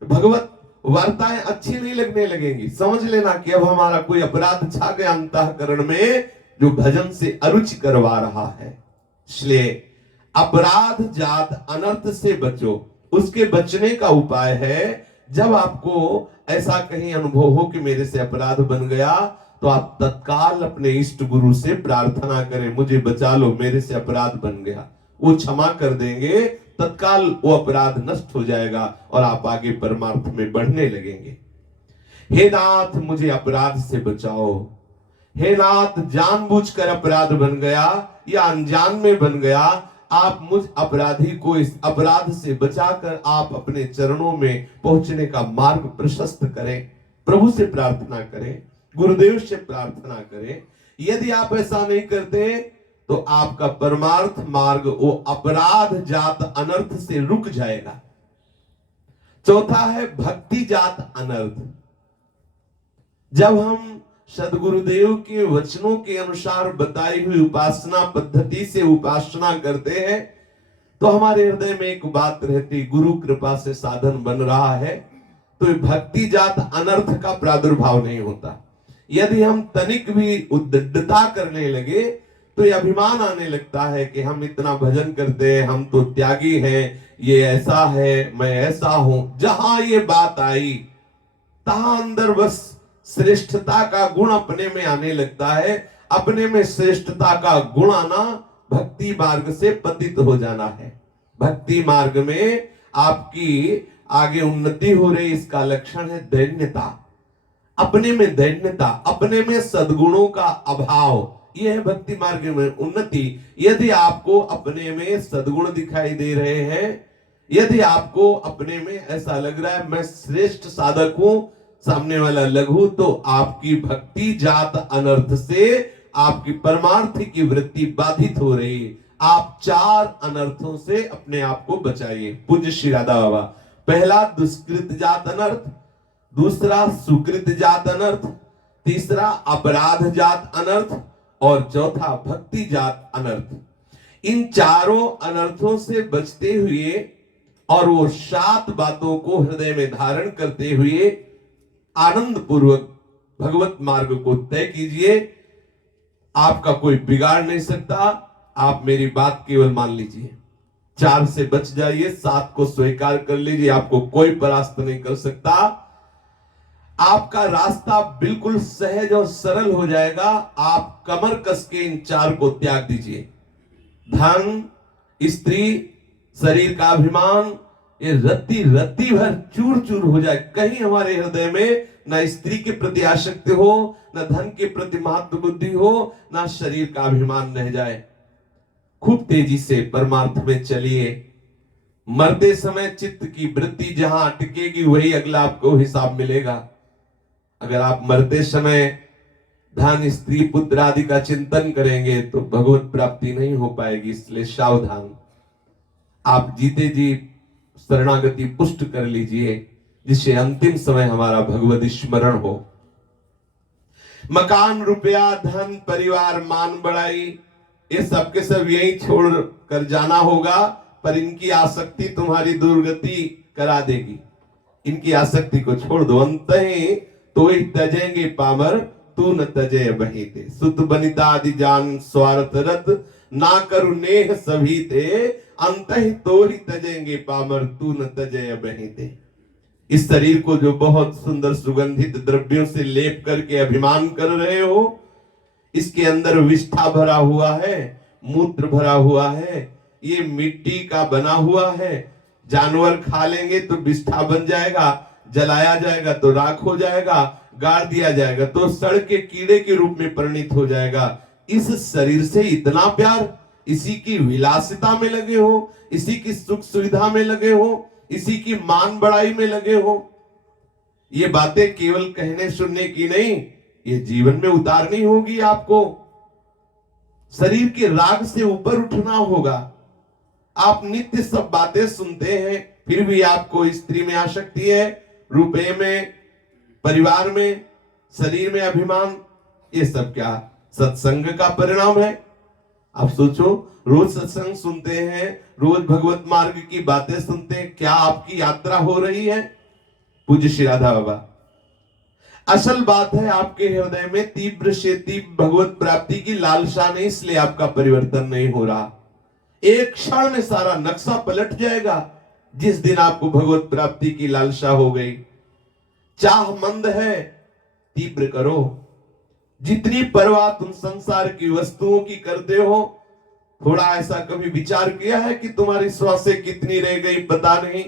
भगवत वार्ताएं अच्छी नहीं लगने लगेंगी। समझ लेना कि अब हमारा कोई अपराध छा गया अंतःकरण में जो भजन से अरुचि करवा रहा है। इसलिए अपराध जात अनर्थ से बचो। उसके बचने का उपाय है, जब आपको ऐसा कहीं अनुभव हो कि मेरे से अपराध बन गया, तो आप तत्काल अपने इष्ट गुरु से प्रार्थना करें, मुझे बचा लो, मेरे से अपराध बन गया। वो क्षमा कर देंगे, तत्काल वो अपराध नष्ट हो जाएगा और आप आगे परमार्थ में बढ़ने लगेंगे। हे नाथ मुझे अपराध से बचाओ। हे नाथ जानबूझकर अपराध बन गया या अनजान में बन गया, आप मुझ अपराधी को इस अपराध से बचाकर आप अपने चरणों में पहुंचने का मार्ग प्रशस्त करें। प्रभु से प्रार्थना करें, गुरुदेव से प्रार्थना करें। यदि आप ऐसा नहीं करते तो आपका परमार्थ मार्ग वो अपराध जात अनर्थ से रुक जाएगा। चौथा है भक्ति जात अनर्थ। जब हम सदगुरुदेव के वचनों के अनुसार बताई हुई उपासना पद्धति से उपासना करते हैं तो हमारे हृदय में एक बात रहती, गुरु कृपा से साधन बन रहा है तो भक्ति जात अनर्थ का प्रादुर्भाव नहीं होता। यदि हम तनिक भी उद्दंडता करने लगे तो ये अभिमान आने लगता है कि हम इतना भजन करते हैं, हम तो त्यागी हैं, ये ऐसा है, मैं ऐसा हूं। जहां ये बात आई तहां अंदर बस श्रेष्ठता का गुण अपने में आने लगता है। अपने में श्रेष्ठता का गुण आना भक्ति मार्ग से पतित हो जाना है। भक्ति मार्ग में आपकी आगे उन्नति हो रही, इसका लक्षण है दैन्यता। अपने में दैन्यता, अपने में सद्गुणों का अभाव, यह है भक्ति मार्ग में उन्नति। यदि आपको अपने में सद्गुण दिखाई दे रहे हैं, यदि आपको अपने में ऐसा लग रहा है मैं श्रेष्ठ साधक हूं, सामने वाला लघु, तो आपकी भक्ति जात अनर्थ से आपकी परमार्थ की वृत्ति बाधित हो रही। आप चार अनर्थों से अपने आप को बचाइए। पूज्य श्री राधा बाबा, पहला दुष्कृत जात अनर्थ, दूसरा सुकृत जात अनर्थ, तीसरा अपराध जात अनर्थ और चौथा भक्ति जात अनर्थ। इन चारों अनर्थों से बचते हुए और वो 7 बातों को हृदय में धारण करते हुए आनंद पूर्वक भगवत मार्ग को तय कीजिए। आपका कोई बिगाड़ नहीं सकता। आप मेरी बात केवल मान लीजिए, 4 से बच जाइए, 7 को स्वीकार कर लीजिए। आपको कोई परास्त नहीं कर सकता। आपका रास्ता बिल्कुल सहज और सरल हो जाएगा। आप कमर कस के इन 4 को त्याग दीजिए। धन, स्त्री, शरीर का अभिमान, ये रत्ती रत्ती भर चूर चूर हो जाए, कहीं हमारे हृदय में न स्त्री के प्रति आसक्ति हो, न धन के प्रति महत्व बुद्धि हो, न शरीर का अभिमान रह जाए। खूब तेजी से परमार्थ में चलिए। मरते समय चित्त की वृत्ति जहां अटकेगी वही अगला आपको हिसाब मिलेगा। अगर आप मरते समय धन स्त्री पुत्र आदि का चिंतन करेंगे तो भगवत प्राप्ति नहीं हो पाएगी। इसलिए सावधान, आप जीते जी शरणागति पुष्ट कर लीजिए, जिससे अंतिम समय हमारा भगवत स्मरण हो। मकान, रुपया, धन, परिवार, मान बढ़ाई, ये सब के सब यही छोड़ कर जाना होगा, पर इनकी आसक्ति तुम्हारी दुर्गति करा देगी। इनकी आसक्ति को छोड़ दो। अंतहि तो ही तजेंगे पामर, तू न तजे बहीते। सुत बनिता आदि जान स्वार्थ रत, ना करु नेह सभी ते। अंतहि तो ही तजेंगे पामर, तू न तजे बहीते। इस शरीर को जो बहुत सुंदर सुगंधित द्रव्यों से लेप करके अभिमान कर रहे हो, इसके अंदर विष्ठा भरा हुआ है, मूत्र भरा हुआ है, ये मिट्टी का बना हुआ है। जानवर खा लेंगे तो विष्ठा बन जाएगा, जलाया जाएगा तो राख हो जाएगा, गाड़ दिया जाएगा तो सड़ के कीड़े के रूप में परिणित हो जाएगा। इस शरीर से इतना प्यार, इसी की विलासिता में लगे हो, इसी की सुख सुविधा में लगे हो, इसी की मान बढ़ाई में लगे हो। ये बातें केवल कहने सुनने की नहीं, ये जीवन में उतारनी होगी आपको। शरीर के राग से ऊपर उठना होगा। आप नित्य सब बातें सुनते हैं, फिर भी आपको स्त्री में आसक्ति है, रुपए में, परिवार में, शरीर में अभिमान। ये सब क्या सत्संग का परिणाम है? आप सोचो, रोज सत्संग सुनते हैं, रोज भगवत मार्ग की बातें सुनते हैं, क्या आपकी यात्रा हो रही है? पूज्य श्री राधा बाबा, असल बात है आपके हृदय में तीव्र से तीव्र भगवत प्राप्ति की लालसा नहीं, इसलिए आपका परिवर्तन नहीं हो रहा। एक क्षण में सारा नक्शा पलट जाएगा जिस दिन आपको भगवत प्राप्ति की लालसा हो गई। चाह मंद है, तीव्र करो। जितनी परवाह तुम संसार की वस्तुओं की करते हो, थोड़ा ऐसा कभी विचार किया है कि तुम्हारी श्वासें कितनी रह गई पता नहीं,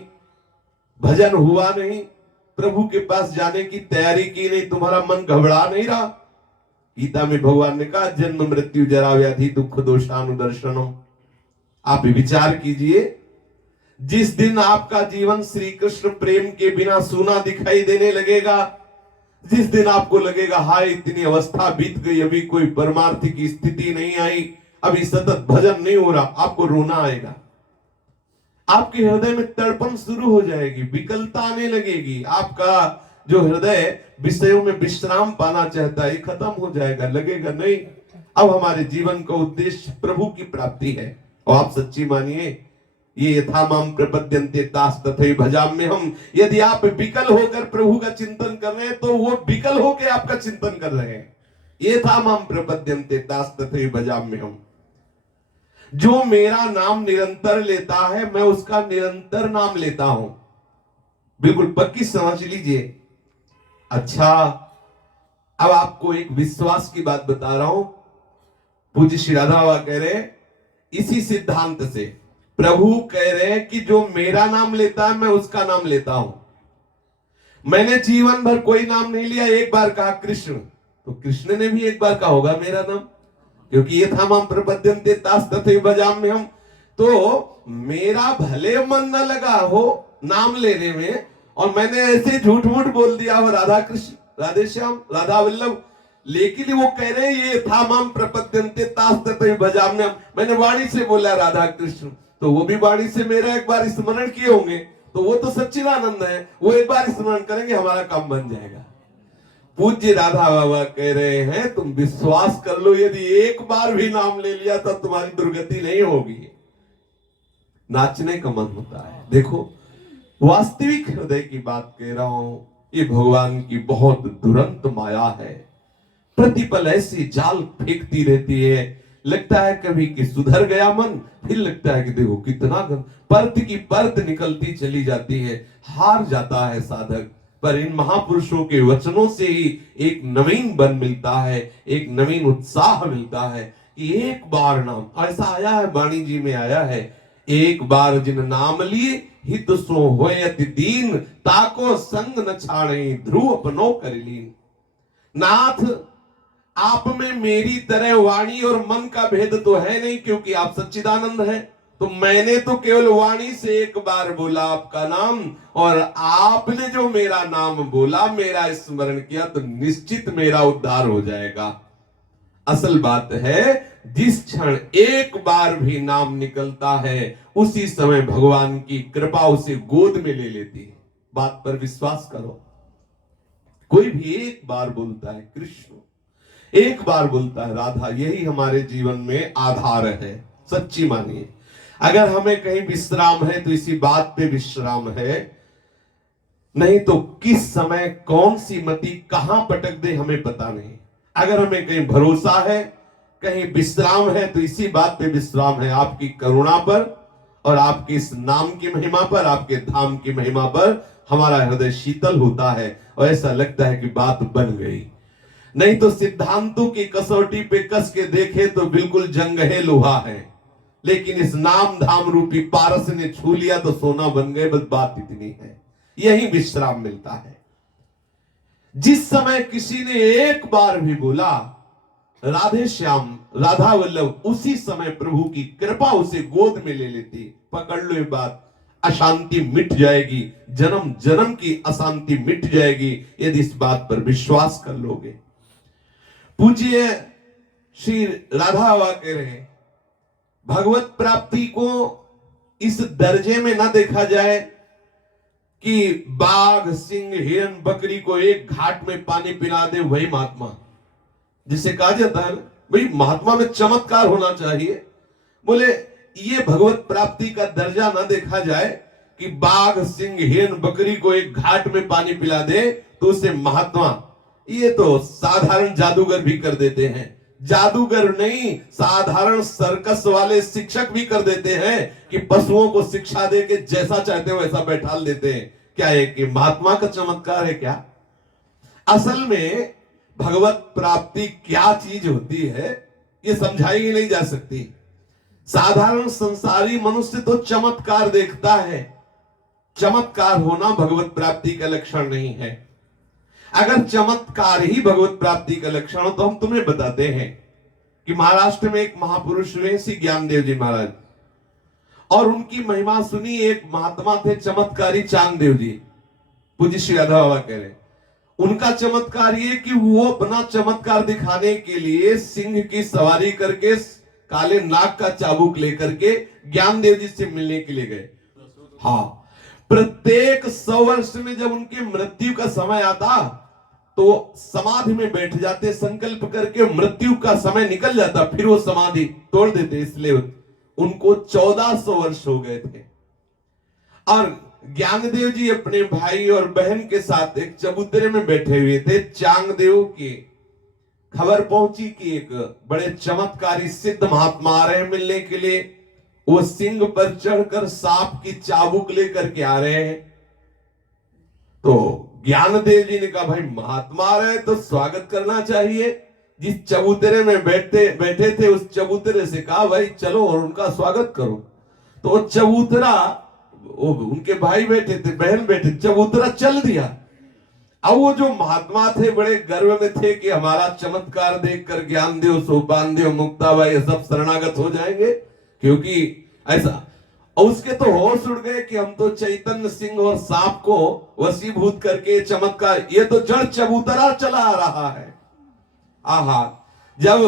भजन हुआ नहीं, प्रभु के पास जाने की तैयारी की नहीं, तुम्हारा मन घबरा नहीं रहा? गीता में भगवान ने कहा, जन्म मृत्यु जरा व्याधि दुख दोषानुदर्शनम। आप विचार कीजिए, जिस दिन आपका जीवन श्री कृष्ण प्रेम के बिना सूना दिखाई देने लगेगा, जिस दिन आपको लगेगा हाय इतनी अवस्था बीत गई, अभी कोई परमार्थ की स्थिति नहीं आई, अभी सतत भजन नहीं हो रहा, आपको रोना आएगा। आपके हृदय में तड़पन शुरू हो जाएगी, विकलता आने लगेगी। आपका जो हृदय विषयों में विश्राम पाना चाहता है, खत्म हो जाएगा। लगेगा नहीं, अब हमारे जीवन का उद्देश्य प्रभु की प्राप्ति है। और आप सच्ची मानिए, ये यथा माम प्रपद्यन्ते तास तथैव भजाम्य हम। यदि आप विकल होकर प्रभु का चिंतन कर रहे हैं तो वो विकल होकर आपका चिंतन कर रहे हैं। यथा माम प्रपद्यन्ते तास तथैव भजाम्य हम। जो मेरा नाम निरंतर लेता है, मैं उसका निरंतर नाम लेता हूं। बिल्कुल पक्की समझ लीजिए। अच्छा, अब आपको एक विश्वास की बात बता रहा हूं। पूज्य श्री राधा बाबा कह रहे हैं, इसी सिद्धांत से प्रभु कह रहे हैं कि जो मेरा नाम लेता है मैं उसका नाम लेता हूं। मैंने जीवन भर कोई नाम नहीं लिया, एक बार कहा कृष्ण, तो कृष्ण ने भी एक बार कहा होगा मेरा नाम, क्योंकि ये था माम प्रपद्यन्ते तास तथैव भजाम्य हम। तो मेरा भले मन न लगा हो नाम लेने में, और मैंने ऐसे झूठ मूठ बोल दिया हो राधा कृष्ण, राधे श्याम, राधा वल्लभ, लेकिन वो कह रहे हैं ये था माम प्रपद्यन्ते तास तथैव भजाम्य हम। मैंने वाणी से बोला राधा कृष्ण, तो वो भी वाणी से मेरा एक बार स्मरण किए होंगे, तो वो तो सच्चिदानंद है, वो एक बार स्मरण करेंगे, हमारा काम बन जाएगा। पूज्य राधा बाबा कह रहे हैं, तुम विश्वास कर लो, यदि एक बार भी नाम ले लिया तो तुम्हारी दुर्गति नहीं होगी। नाचने का मन होता है। देखो, वास्तविक हृदय की बात कह रहा हूं, ये भगवान की बहुत दुरंत माया है। प्रतिपल ऐसी जाल फेंकती रहती है, लगता है कभी कि सुधर गया मन, फिर लगता है कि देखो कितना परत की परत निकलती चली जाती है, हार जाता है साधक। पर इन महापुरुषों के वचनों से ही एक नवीन बन मिलता है, एक नवीन उत्साह मिलता है कि एक बार नाम, ऐसा आया है वाणी जी में आया है, एक बार जिन नाम लिए हित सो होयति दीन, ताको संग न छाड़े ध्रुव अपनो कर लीन। नाथ, आप में मेरी तरह वाणी और मन का भेद तो है नहीं, क्योंकि आप सच्चिदानंद हैं। तो मैंने तो केवल वाणी से एक बार बोला आपका नाम, और आपने जो मेरा नाम बोला, मेरा स्मरण किया, तो निश्चित मेरा उद्धार हो जाएगा। असल बात है, जिस क्षण एक बार भी नाम निकलता है, उसी समय भगवान की कृपा उसे गोद में ले लेती है। बात पर विश्वास करो। कोई भी एक बार बोलता है कृष्ण, एक बार बोलता है राधा, यही हमारे जीवन में आधार है। सच्ची मानिए, अगर हमें कहीं विश्राम है तो इसी बात पे विश्राम है, नहीं तो किस समय कौन सी मति कहां पटक दे हमें पता नहीं। अगर हमें कहीं भरोसा है, कहीं विश्राम है, तो इसी बात पे विश्राम है, आपकी करुणा पर और आपके इस नाम की महिमा पर, आपके धाम की महिमा पर हमारा हृदय शीतल होता है और ऐसा लगता है कि बात बन गई। नहीं तो सिद्धांतों की कसौटी पे कस के देखे तो बिल्कुल जंग है, लोहा है, लेकिन इस नाम धाम रूपी पारस ने छू लिया तो सोना बन गए। बस बात इतनी है, यही विश्राम मिलता है। जिस समय किसी ने एक बार भी बोला राधे श्याम, राधा वल्लभ, उसी समय प्रभु की कृपा उसे गोद में ले लेती। पकड़ लो ये बात, अशांति मिट जाएगी, जन्म जन्म की अशांति मिट जाएगी, यदि इस बात पर विश्वास कर लोगे। पूज्य श्री राधा बाबा कह रहे हैं, भगवत प्राप्ति को इस दर्जे में ना देखा जाए कि बाघ, सिंह, हिरण, बकरी को एक घाट में पानी पिला दे वही महात्मा। जिसे कहा जाता है भाई महात्मा में चमत्कार होना चाहिए, बोले ये भगवत प्राप्ति का दर्जा ना देखा जाए कि बाघ, सिंह, हिरण, बकरी को एक घाट में पानी पिला दे तो उसे महात्मा। ये तो साधारण जादूगर भी कर देते हैं। जादूगर नहीं, साधारण सर्कस वाले शिक्षक भी कर देते हैं कि पशुओं को शिक्षा दे के जैसा चाहते हो वैसा बैठा देते हैं। क्या है कि महात्मा का चमत्कार है क्या? असल में भगवत प्राप्ति क्या चीज होती है ये समझाई ही नहीं जा सकती। साधारण संसारी मनुष्य तो चमत्कार देखता है, चमत्कार होना भगवत प्राप्ति का लक्षण नहीं है। अगर चमत्कार ही भगवत प्राप्ति का लक्षण हो तो हम तुम्हें बताते हैं कि महाराष्ट्र में एक महापुरुष हुए श्री ज्ञानदेव जी महाराज, और उनकी महिमा सुनी। एक महात्मा थे चमत्कारी चांगदेव जी, पूज्य श्री राधा बाबा कह रहे, उनका चमत्कार ये कि वो अपना चमत्कार दिखाने के लिए सिंह की सवारी करके काले नाग का चाबुक लेकर के ज्ञानदेव जी से मिलने के लिए गए। हाँ, प्रत्येक 100 वर्ष में जब उनकी मृत्यु का समय आता तो समाधि में बैठ जाते, संकल्प करके मृत्यु का समय निकल जाता, फिर वो समाधि तोड़ देते। इसलिए उनको 1400 वर्ष हो गए थे। और ज्ञानदेव जी अपने भाई और बहन के साथ एक चबूतरे में बैठे हुए थे। चांगदेव की खबर पहुंची कि एक बड़े चमत्कारी सिद्ध महात्मा आ रहे हैं मिलने के लिए। वो सिंह पर चढ़कर सांप की चाबुक लेकर के आ रहे हैं। तो ज्ञानदेव जी ने कहा भाई महात्मा आ रहे हैं तो स्वागत करना चाहिए। जिस चबूतरे में बैठे थे उस चबूतरे से कहा भाई चलो और उनका स्वागत करो। तो वो चबूतरा, उनके भाई बैठे थे, बहन बैठे, चबूतरा चल दिया। अब वो जो महात्मा थे बड़े गर्व में थे कि हमारा चमत्कार देखकर ज्ञानदेव, सोपानदेव, मुक्ताबाई ये सब शरणागत हो जाएंगे, क्योंकि ऐसा। और उसके तो होश उड़ गए कि हम तो चैतन्य सिंह और सांप को वशीभूत करके चमत्कार, ये तो जड़ चबूतरा चला आ रहा है। आहा, जब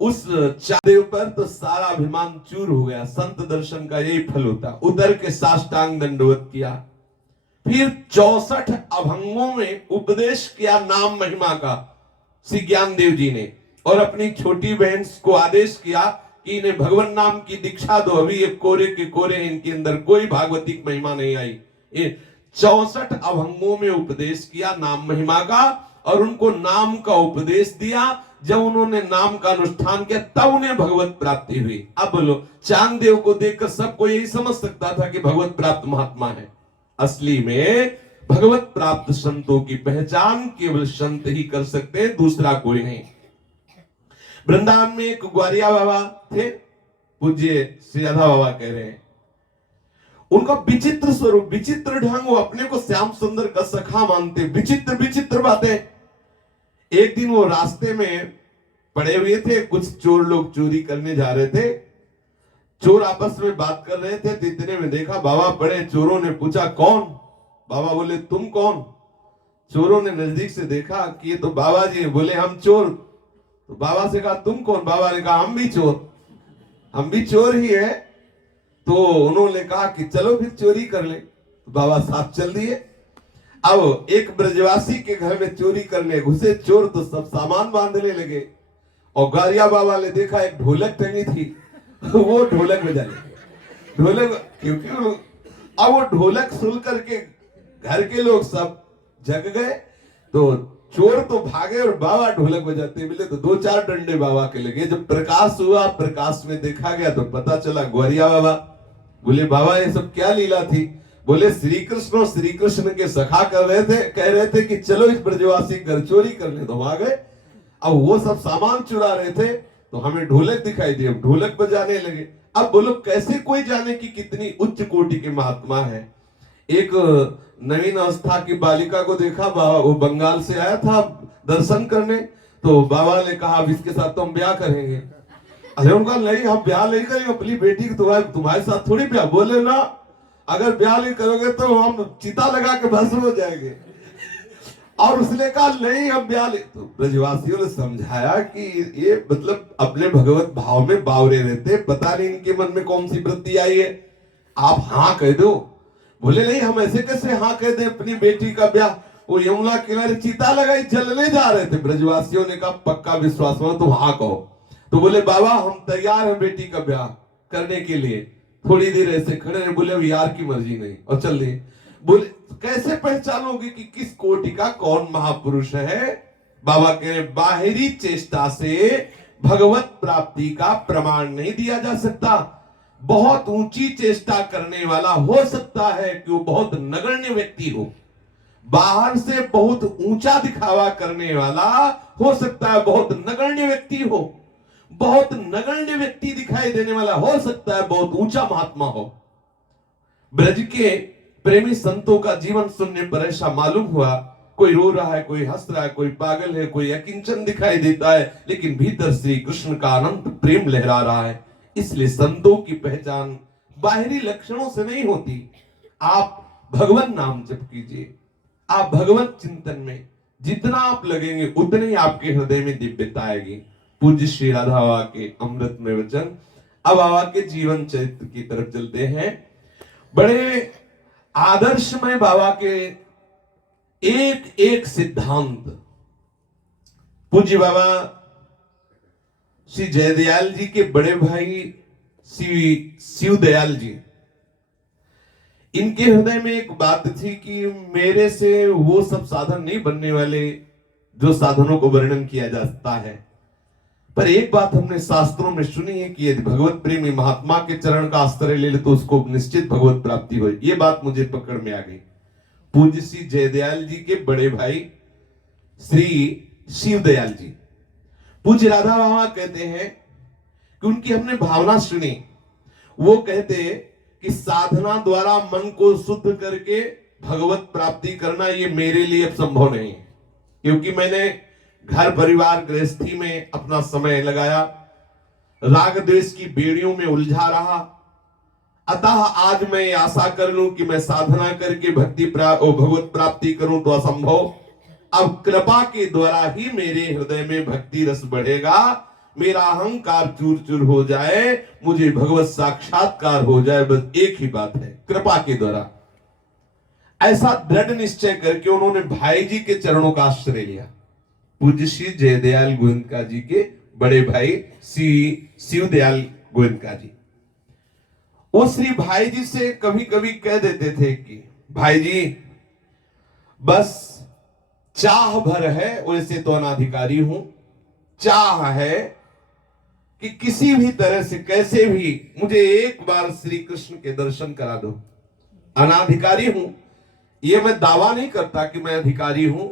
उस चांगदेव पर तो सारा अभिमान चूर हो गया। संत दर्शन का यही फल होता। उतर के साष्टांग दंडवत किया, फिर 64 अभंगों में उपदेश किया नाम महिमा का श्री ज्ञानदेव जी ने, और अपनी छोटी बहन को आदेश किया कि इन्हें भगवान नाम की दीक्षा दो। अभी ये कोरे के कोरे, इनके अंदर कोई भागवतिक महिमा नहीं आई। 64 अभंगों में उपदेश किया नाम महिमा का, और उनको नाम का उपदेश दिया। जब उन्होंने नाम का अनुष्ठान किया तब उन्हें भगवत प्राप्ति हुई। अब बोलो, चांगदेव को देखकर सबको यही समझ सकता था कि भगवत प्राप्त महात्मा है। असली में भगवत प्राप्त संतों की पहचान केवल संत ही कर सकते हैं, दूसरा कोई नहीं। वृंदावन में एक ग्वारिया बाबा थे, पूज्य श्री राधा बाबा कह रहे हैं, उनका विचित्र स्वरूप, विचित्र ढंग, वो अपने को श्याम सुंदर का सखा मानते, विचित्र विचित्र बातें। एक दिन वो रास्ते में पड़े हुए थे, कुछ चोर लोग चोरी करने जा रहे थे। चोर आपस में बात कर रहे थे, तो इतने में देखा बाबा पड़े। चोरों ने पूछा कौन? बाबा बोले तुम कौन? चोरों ने नजदीक से देखा कि ये तो बाबा जी। बोले हम चोर। तो बाबा से कहा तुम कौन? बाबा ने कहा हम भी चोर, हम भी चोर ही है। तो उन्होंने कहा कि चलो फिर चोरी कर ले। तो बाबा साथ चल दिए। अब एक ब्रजवासी के घर में चोरी करने घुसे चोर, तो सब सामान बांधने लगे। और गारिया बाबा ने देखा एक ढोलक टंगी थी, वो ढोलक बजा ले। ढोलक, क्योंकि अब वो ढोलक सुन करके घर के लोग सब जग गए। तो चोर तो भागे और बाबा ढोलक बजाते मिले। तो दो चार डंडे बाबा के लगे। जब प्रकाश हुआ, प्रकाश में देखा गया तो पता चला ग्वारिया बाबा। बोले बाबा ये सब क्या लीला थी? बोले श्री कृष्ण और श्री कृष्ण के सखा कर रहे थे, कह रहे थे कि चलो इस ब्रजवासी घर चोरी करने। तो आ गए। अब वो सब सामान चुरा रहे थे, तो हमें ढोलक दिखाई दिए, ढोलक बजाने लगे। अब बोलो कैसे कोई जाने कि कितनी उच्च कोटि के महात्मा है। एक नवीन अवस्था की बालिका को देखा, बाबा वो बंगाल से आया था दर्शन करने। तो बाबा ने कहा अब इसके साथ तो हम ब्याह करेंगे। अरे उनका नहीं, हम ब्याह नहीं करेंगे, अपनी बेटी की तुम्हारे साथ थोड़ी ब्याह। बोले ना, अगर ब्याह नहीं करोगे तो हम चिता लगा के भस्म हो जाएंगे। और उसने कहा नहीं हम ब्याह नहीं। तो ब्रजवासियों ने समझाया कि ये मतलब अपने भगवत भाव में बावरे रहते, पता नहीं इनके मन में कौन सी वृत्ति आई है, आप हाँ कह दो। बोले नहीं हम ऐसे कैसे हाँ कह दे अपनी बेटी का ब्याह। वो यमुना किनारे चिता लगाई, जलने जा रहे थे। ब्रजवासियों ने कहा पक्का विश्वास हो तुम हाँ कहो। तो बोले बाबा हम तैयार हैं बेटी का ब्याह करने के लिए। थोड़ी देर ऐसे खड़े रहे, बोले अब यार की मर्जी नहीं, और चल दिए। बोले कैसे पहचानोगे कि किस कोटि का कौन महापुरुष है? बाबा कह रहे बाहरी चेष्टा से भगवत प्राप्ति का प्रमाण नहीं दिया जा सकता। बहुत ऊंची चेष्टा करने वाला हो सकता है कि वो बहुत नगण्य व्यक्ति हो, बाहर से बहुत ऊंचा दिखावा करने वाला हो सकता है बहुत नगण्य व्यक्ति हो, बहुत नगण्य व्यक्ति दिखाई देने वाला हो सकता है बहुत ऊंचा महात्मा हो। ब्रज के प्रेमी संतों का जीवन सुनने पर ऐसा मालूम हुआ, कोई रो रहा है, कोई हंस रहा है, कोई पागल है, कोई अकिंचन दिखाई देता है, लेकिन भीतर श्री कृष्ण का अनंत प्रेम लहरा रहा है। इसलिए संतों की पहचान बाहरी लक्षणों से नहीं होती। आप भगवान नाम जप कीजिए, आप भगवत चिंतन में जितना आप लगेंगे उतने ही आपके हृदय में दिव्यता आएगी। पूज्य श्री राधा बाबा के अमृतमय वचन। अब बाबा के जीवन चरित्र की तरफ चलते हैं। बड़े आदर्शमय बाबा के एक एक सिद्धांत। पूज्य बाबा श्री जयदयाल जी के बड़े भाई श्री शिवदयाल जी, इनके हृदय में एक बात थी कि मेरे से वो सब साधन नहीं बनने वाले जो साधनों को वर्णन किया जाता है। पर एक बात हमने शास्त्रों में सुनी है कि यदि भगवत प्रेमी महात्मा के चरण का आश्रय ले ले तो उसको निश्चित भगवत प्राप्ति हो। ये बात मुझे पकड़ में आ गई। पूज्य श्री जयदयाल जी के बड़े भाई श्री शिवदयाल जी, पूज्य राधा बाबा कहते हैं कि उनकी हमने भावना सुनी। वो कहते कि साधना द्वारा मन को शुद्ध करके भगवत प्राप्ति करना ये मेरे लिए अब संभव नहीं है, क्योंकि मैंने घर परिवार गृहस्थी में अपना समय लगाया, राग द्वेष की बेड़ियों में उलझा रहा। अतः आज मैं आशा कर लूं कि मैं साधना करके भगवत प्राप्ति करूं तो असंभव। अब कृपा के द्वारा ही मेरे हृदय में भक्ति रस बढ़ेगा, मेरा अहंकार चूर चूर हो जाए, मुझे भगवत साक्षात्कार हो जाए, बस एक ही बात है, कृपा के द्वारा। ऐसा दृढ़ निश्चय करके उन्होंने भाई जी के चरणों का आश्रय लिया। पूज्य श्री जयदयाल गोविंदका जी के बड़े भाई श्री शिवदयाल गोविंदका जी, वो श्री भाई जी से कभी कभी कह देते थे कि भाई जी बस चाह भर है, वैसे तो अनाधिकारी हूं, चाह है कि किसी भी तरह से कैसे भी मुझे एक बार श्री कृष्ण के दर्शन करा दो। अनाधिकारी हूं, ये मैं दावा नहीं करता कि मैं अधिकारी हूं।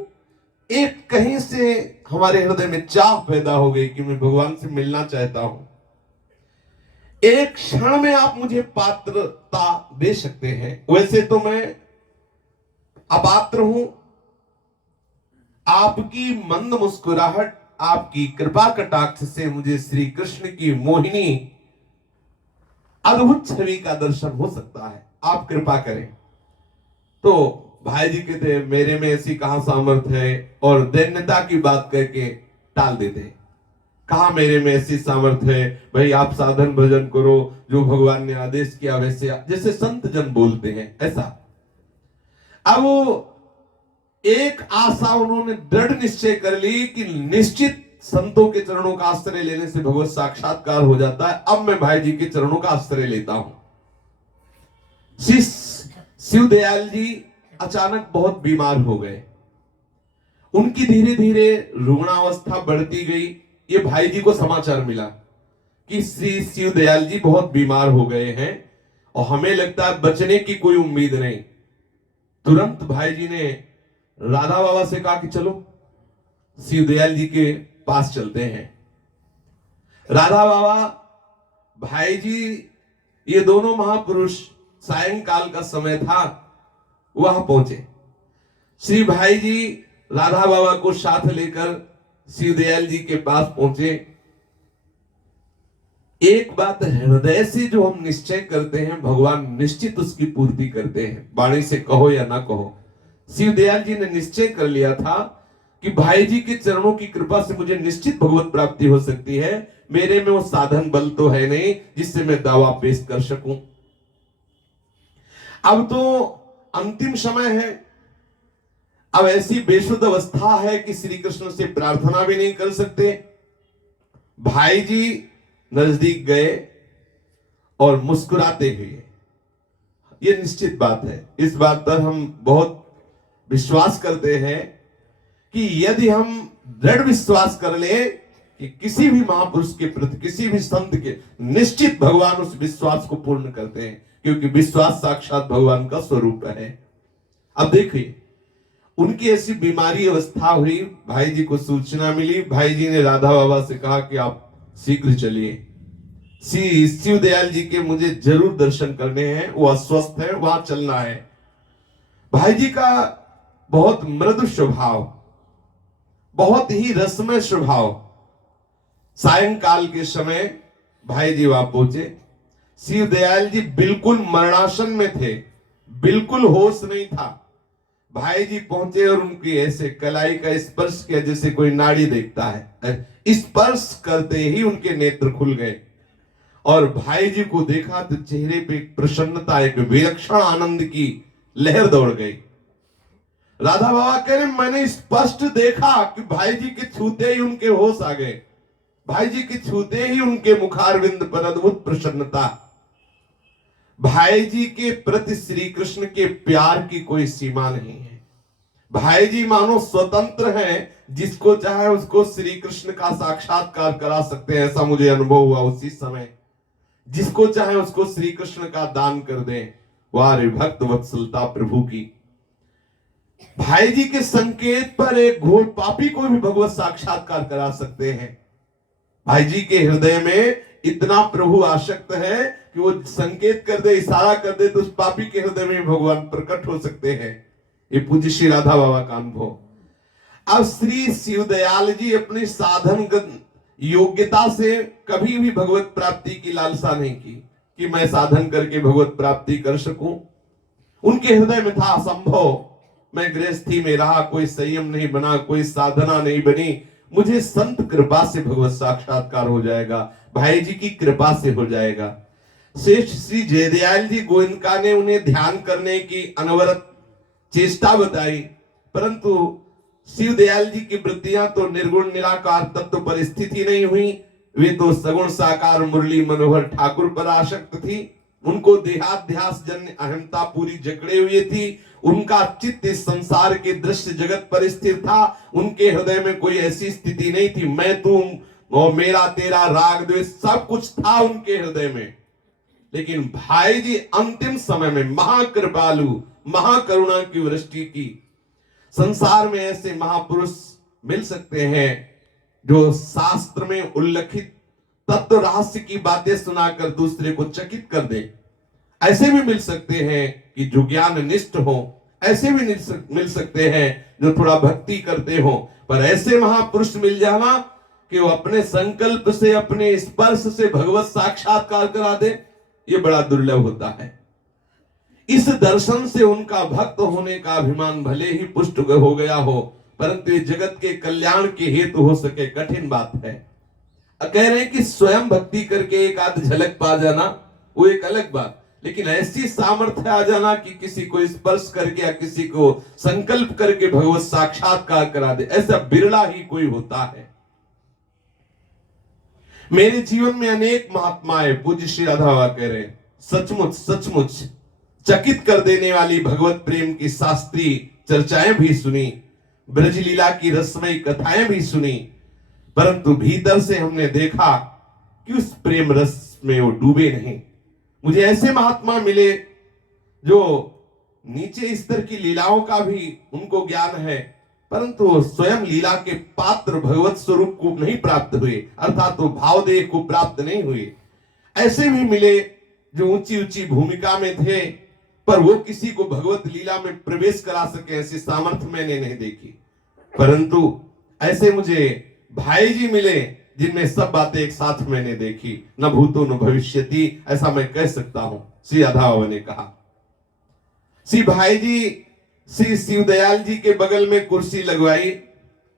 एक कहीं से हमारे हृदय में चाह पैदा हो गई कि मैं भगवान से मिलना चाहता हूं। एक क्षण में आप मुझे पात्रता दे सकते हैं। वैसे तो मैं अपात्र हूं, आपकी मंद मुस्कुराहट, आपकी कृपा कटाक्ष से मुझे श्री कृष्ण की मोहिनी अद्भुत छवि का दर्शन हो सकता है। आप कृपा करें। तो भाई जी कहते मेरे में ऐसी कहां सामर्थ है, और दैन्यता की बात करके टाल देते हैं। कहा मेरे में ऐसी सामर्थ्य है, भाई आप साधन भजन करो, जो भगवान ने आदेश किया वैसे, जैसे संत जन बोलते हैं ऐसा। अब एक आशा उन्होंने दृढ़ निश्चय कर ली कि निश्चित संतों के चरणों का आश्रय लेने से भगवत साक्षात्कार हो जाता है। अब मैं भाई जी के चरणों का आश्रय लेता हूं। शिव दयाल जी अचानक बहुत बीमार हो गए। उनकी धीरे धीरे रुग्णावस्था बढ़ती गई। ये भाई जी को समाचार मिला कि श्री शिव दयाल जी बहुत बीमार हो गए हैं और हमें लगता है बचने की कोई उम्मीद नहीं। तुरंत भाई जी ने राधा बाबा से कहा कि चलो शिव दयाल जी के पास चलते हैं। राधा बाबा, भाई जी, ये दोनों महापुरुष सायंकाल का समय था, वहां पहुंचे। श्री भाई जी राधा बाबा को साथ लेकर शिव दयाल जी के पास पहुंचे। एक बात हृदय से जो हम निश्चय करते हैं, भगवान निश्चित उसकी पूर्ति करते हैं, वाणी से कहो या ना कहो। शिव दयाल जी ने निश्चय कर लिया था कि भाई जी के चरणों की कृपा से मुझे निश्चित भगवत प्राप्ति हो सकती है। मेरे में वो साधन बल तो है नहीं जिससे मैं दावा पेश कर सकूं। अब तो अंतिम समय है। अब ऐसी बेशुद्ध अवस्था है कि श्री कृष्ण से प्रार्थना भी नहीं कर सकते। भाई जी नजदीक गए और मुस्कुराते हुए, यह निश्चित बात है, इस बात पर हम बहुत विश्वास करते हैं कि यदि हम दृढ़ विश्वास कर ले कि किसी भी महापुरुष के प्रति, किसी भी संत के, निश्चित भगवान उस विश्वास को पूर्ण करते हैं, क्योंकि विश्वास साक्षात भगवान का स्वरूप है। अब देखिए, उनकी ऐसी बीमारी अवस्था हुई, भाई जी को सूचना मिली। भाई जी ने राधा बाबा से कहा कि आप शीघ्र चलिए, शिव दयाल जी के मुझे जरूर दर्शन करने हैं, वो अस्वस्थ है, वहां चलना है। भाई जी का बहुत मृदु स्वभाव, बहुत ही रसमय स्वभाव। सायंकाल के समय भाई जी वहां पहुंचे। शिव दयाल जी बिल्कुल मरणासन में थे, बिल्कुल होश नहीं था। भाई जी पहुंचे और उनकी ऐसे कलाई का स्पर्श किया जैसे कोई नाड़ी देखता है। स्पर्श करते ही उनके नेत्र खुल गए और भाई जी को देखा तो चेहरे पे एक प्रसन्नता, एक विलक्षण आनंद की लहर दौड़ गई। राधा बाबा कह रहे, मैंने स्पष्ट देखा कि भाई जी के छूते ही उनके होश आ गए। भाई जी के छूते ही उनके मुखारविंद पर अद्भुत प्रसन्नता। भाई जी के प्रति श्री कृष्ण के प्यार की कोई सीमा नहीं है। भाई जी मानो स्वतंत्र हैं, जिसको चाहे उसको श्री कृष्ण का साक्षात्कार करा सकते हैं, ऐसा मुझे अनुभव हुआ उसी समय। जिसको चाहे उसको श्री कृष्ण का दान कर दें। वारे भक्त वत्सलता प्रभु की। भाई जी के संकेत पर एक घोर पापी को भी भगवत साक्षात्कार करा सकते हैं। भाई जी के हृदय में इतना प्रभु आसक्त है कि वो संकेत कर दे, इशारा कर दे, तो उस पापी के हृदय में भगवान प्रकट हो सकते हैं। ये पूज्य श्री राधा बाबा का अनुभव। अब श्री शिव दयाल जी अपनी साधन योग्यता से कभी भी भगवत प्राप्ति की लालसा नहीं की कि मैं साधन करके भगवत प्राप्ति कर सकूं। उनके हृदय में था असंभव, मैं गृहस्थी में रहा, कोई संयम नहीं बना, कोई साधना नहीं बनी, मुझे संत कृपा से भगवत साक्षात्कार हो जाएगा, भाई जी की कृपा से हो जाएगा। श्रेष्ठ श्री जयदयाल जी गोयनका ने उन्हें ध्यान करने की अनवरत चेष्टा बताई, परंतु शिव दयाल जी की वृत्तियां तो निर्गुण निराकार तत्व पर स्थित ही नहीं हुई। वे तो सगुण साकार मुरली मनोहर ठाकुर पर आसक्त थी। उनको देहाध्यास जन्य अहमता पूरी जकड़े हुए थी। उनका चित्त इस संसार के दृश्य जगत पर स्थिर था। उनके हृदय में कोई ऐसी स्थिति नहीं थी मैं तुम और मेरा तेरा राग द्वेष, सब कुछ था उनके हृदय में। लेकिन भाई जी अंतिम समय में महाकृपालु, महाकरुणा की वृष्टि की। संसार में ऐसे महापुरुष मिल सकते हैं जो शास्त्र में उल्लेखित तत्व रहस्य की बातें सुनाकर दूसरे को चकित कर दे। ऐसे भी मिल सकते हैं कि जो ज्ञान निष्ठ हो, ऐसे भी मिल सकते हैं जो थोड़ा भक्ति करते हो, पर ऐसे महापुरुष मिल जाना कि वो अपने संकल्प से, अपने स्पर्श से भगवत साक्षात्कार करा दे, ये बड़ा दुर्लभ होता है। इस दर्शन से उनका भक्त होने का अभिमान भले ही पुष्ट हो गया हो, परंतु ये जगत के कल्याण के हेतु हो सके कठिन बात है। कह रहे हैं कि स्वयं भक्ति करके एक आध झलक पा जाना वो एक अलग बात, लेकिन ऐसी सामर्थ्य आ जाना कि किसी को स्पर्श करके या किसी को संकल्प करके भगवत साक्षात्कार करा दे, ऐसा बिरला ही कोई होता है। मेरे जीवन में अनेक महात्माएं, पूज्य श्री राधा बाबा कह रहे हैं, सचमुच सचमुच चकित कर देने वाली भगवत प्रेम की शास्त्रीय चर्चाएं भी सुनी, ब्रजलीला की रसमयी कथाएं भी सुनी, परंतु भीतर से हमने देखा कि उस प्रेम रस में वो डूबे नहीं। मुझे ऐसे महात्मा मिले जो नीचे स्तर की लीलाओं का भी उनको ज्ञान है, परंतु स्वयं लीला के पात्र भगवत स्वरूप को नहीं प्राप्त हुए, अर्थात तो भावदेह को प्राप्त नहीं हुए। ऐसे भी मिले जो ऊंची ऊंची भूमिका में थे, पर वो किसी को भगवत लीला में प्रवेश करा सके, ऐसी सामर्थ्य मैंने नहीं देखी। परंतु ऐसे मुझे भाई जी मिले जिनमें सब बातें एक साथ मैंने देखी, न भूतो न भविष्यति, ऐसा मैं कह सकता हूं। श्री राधा बाबा ने कहा, श्री भाई जी श्री शिवदयाल जी के बगल में कुर्सी लगवाई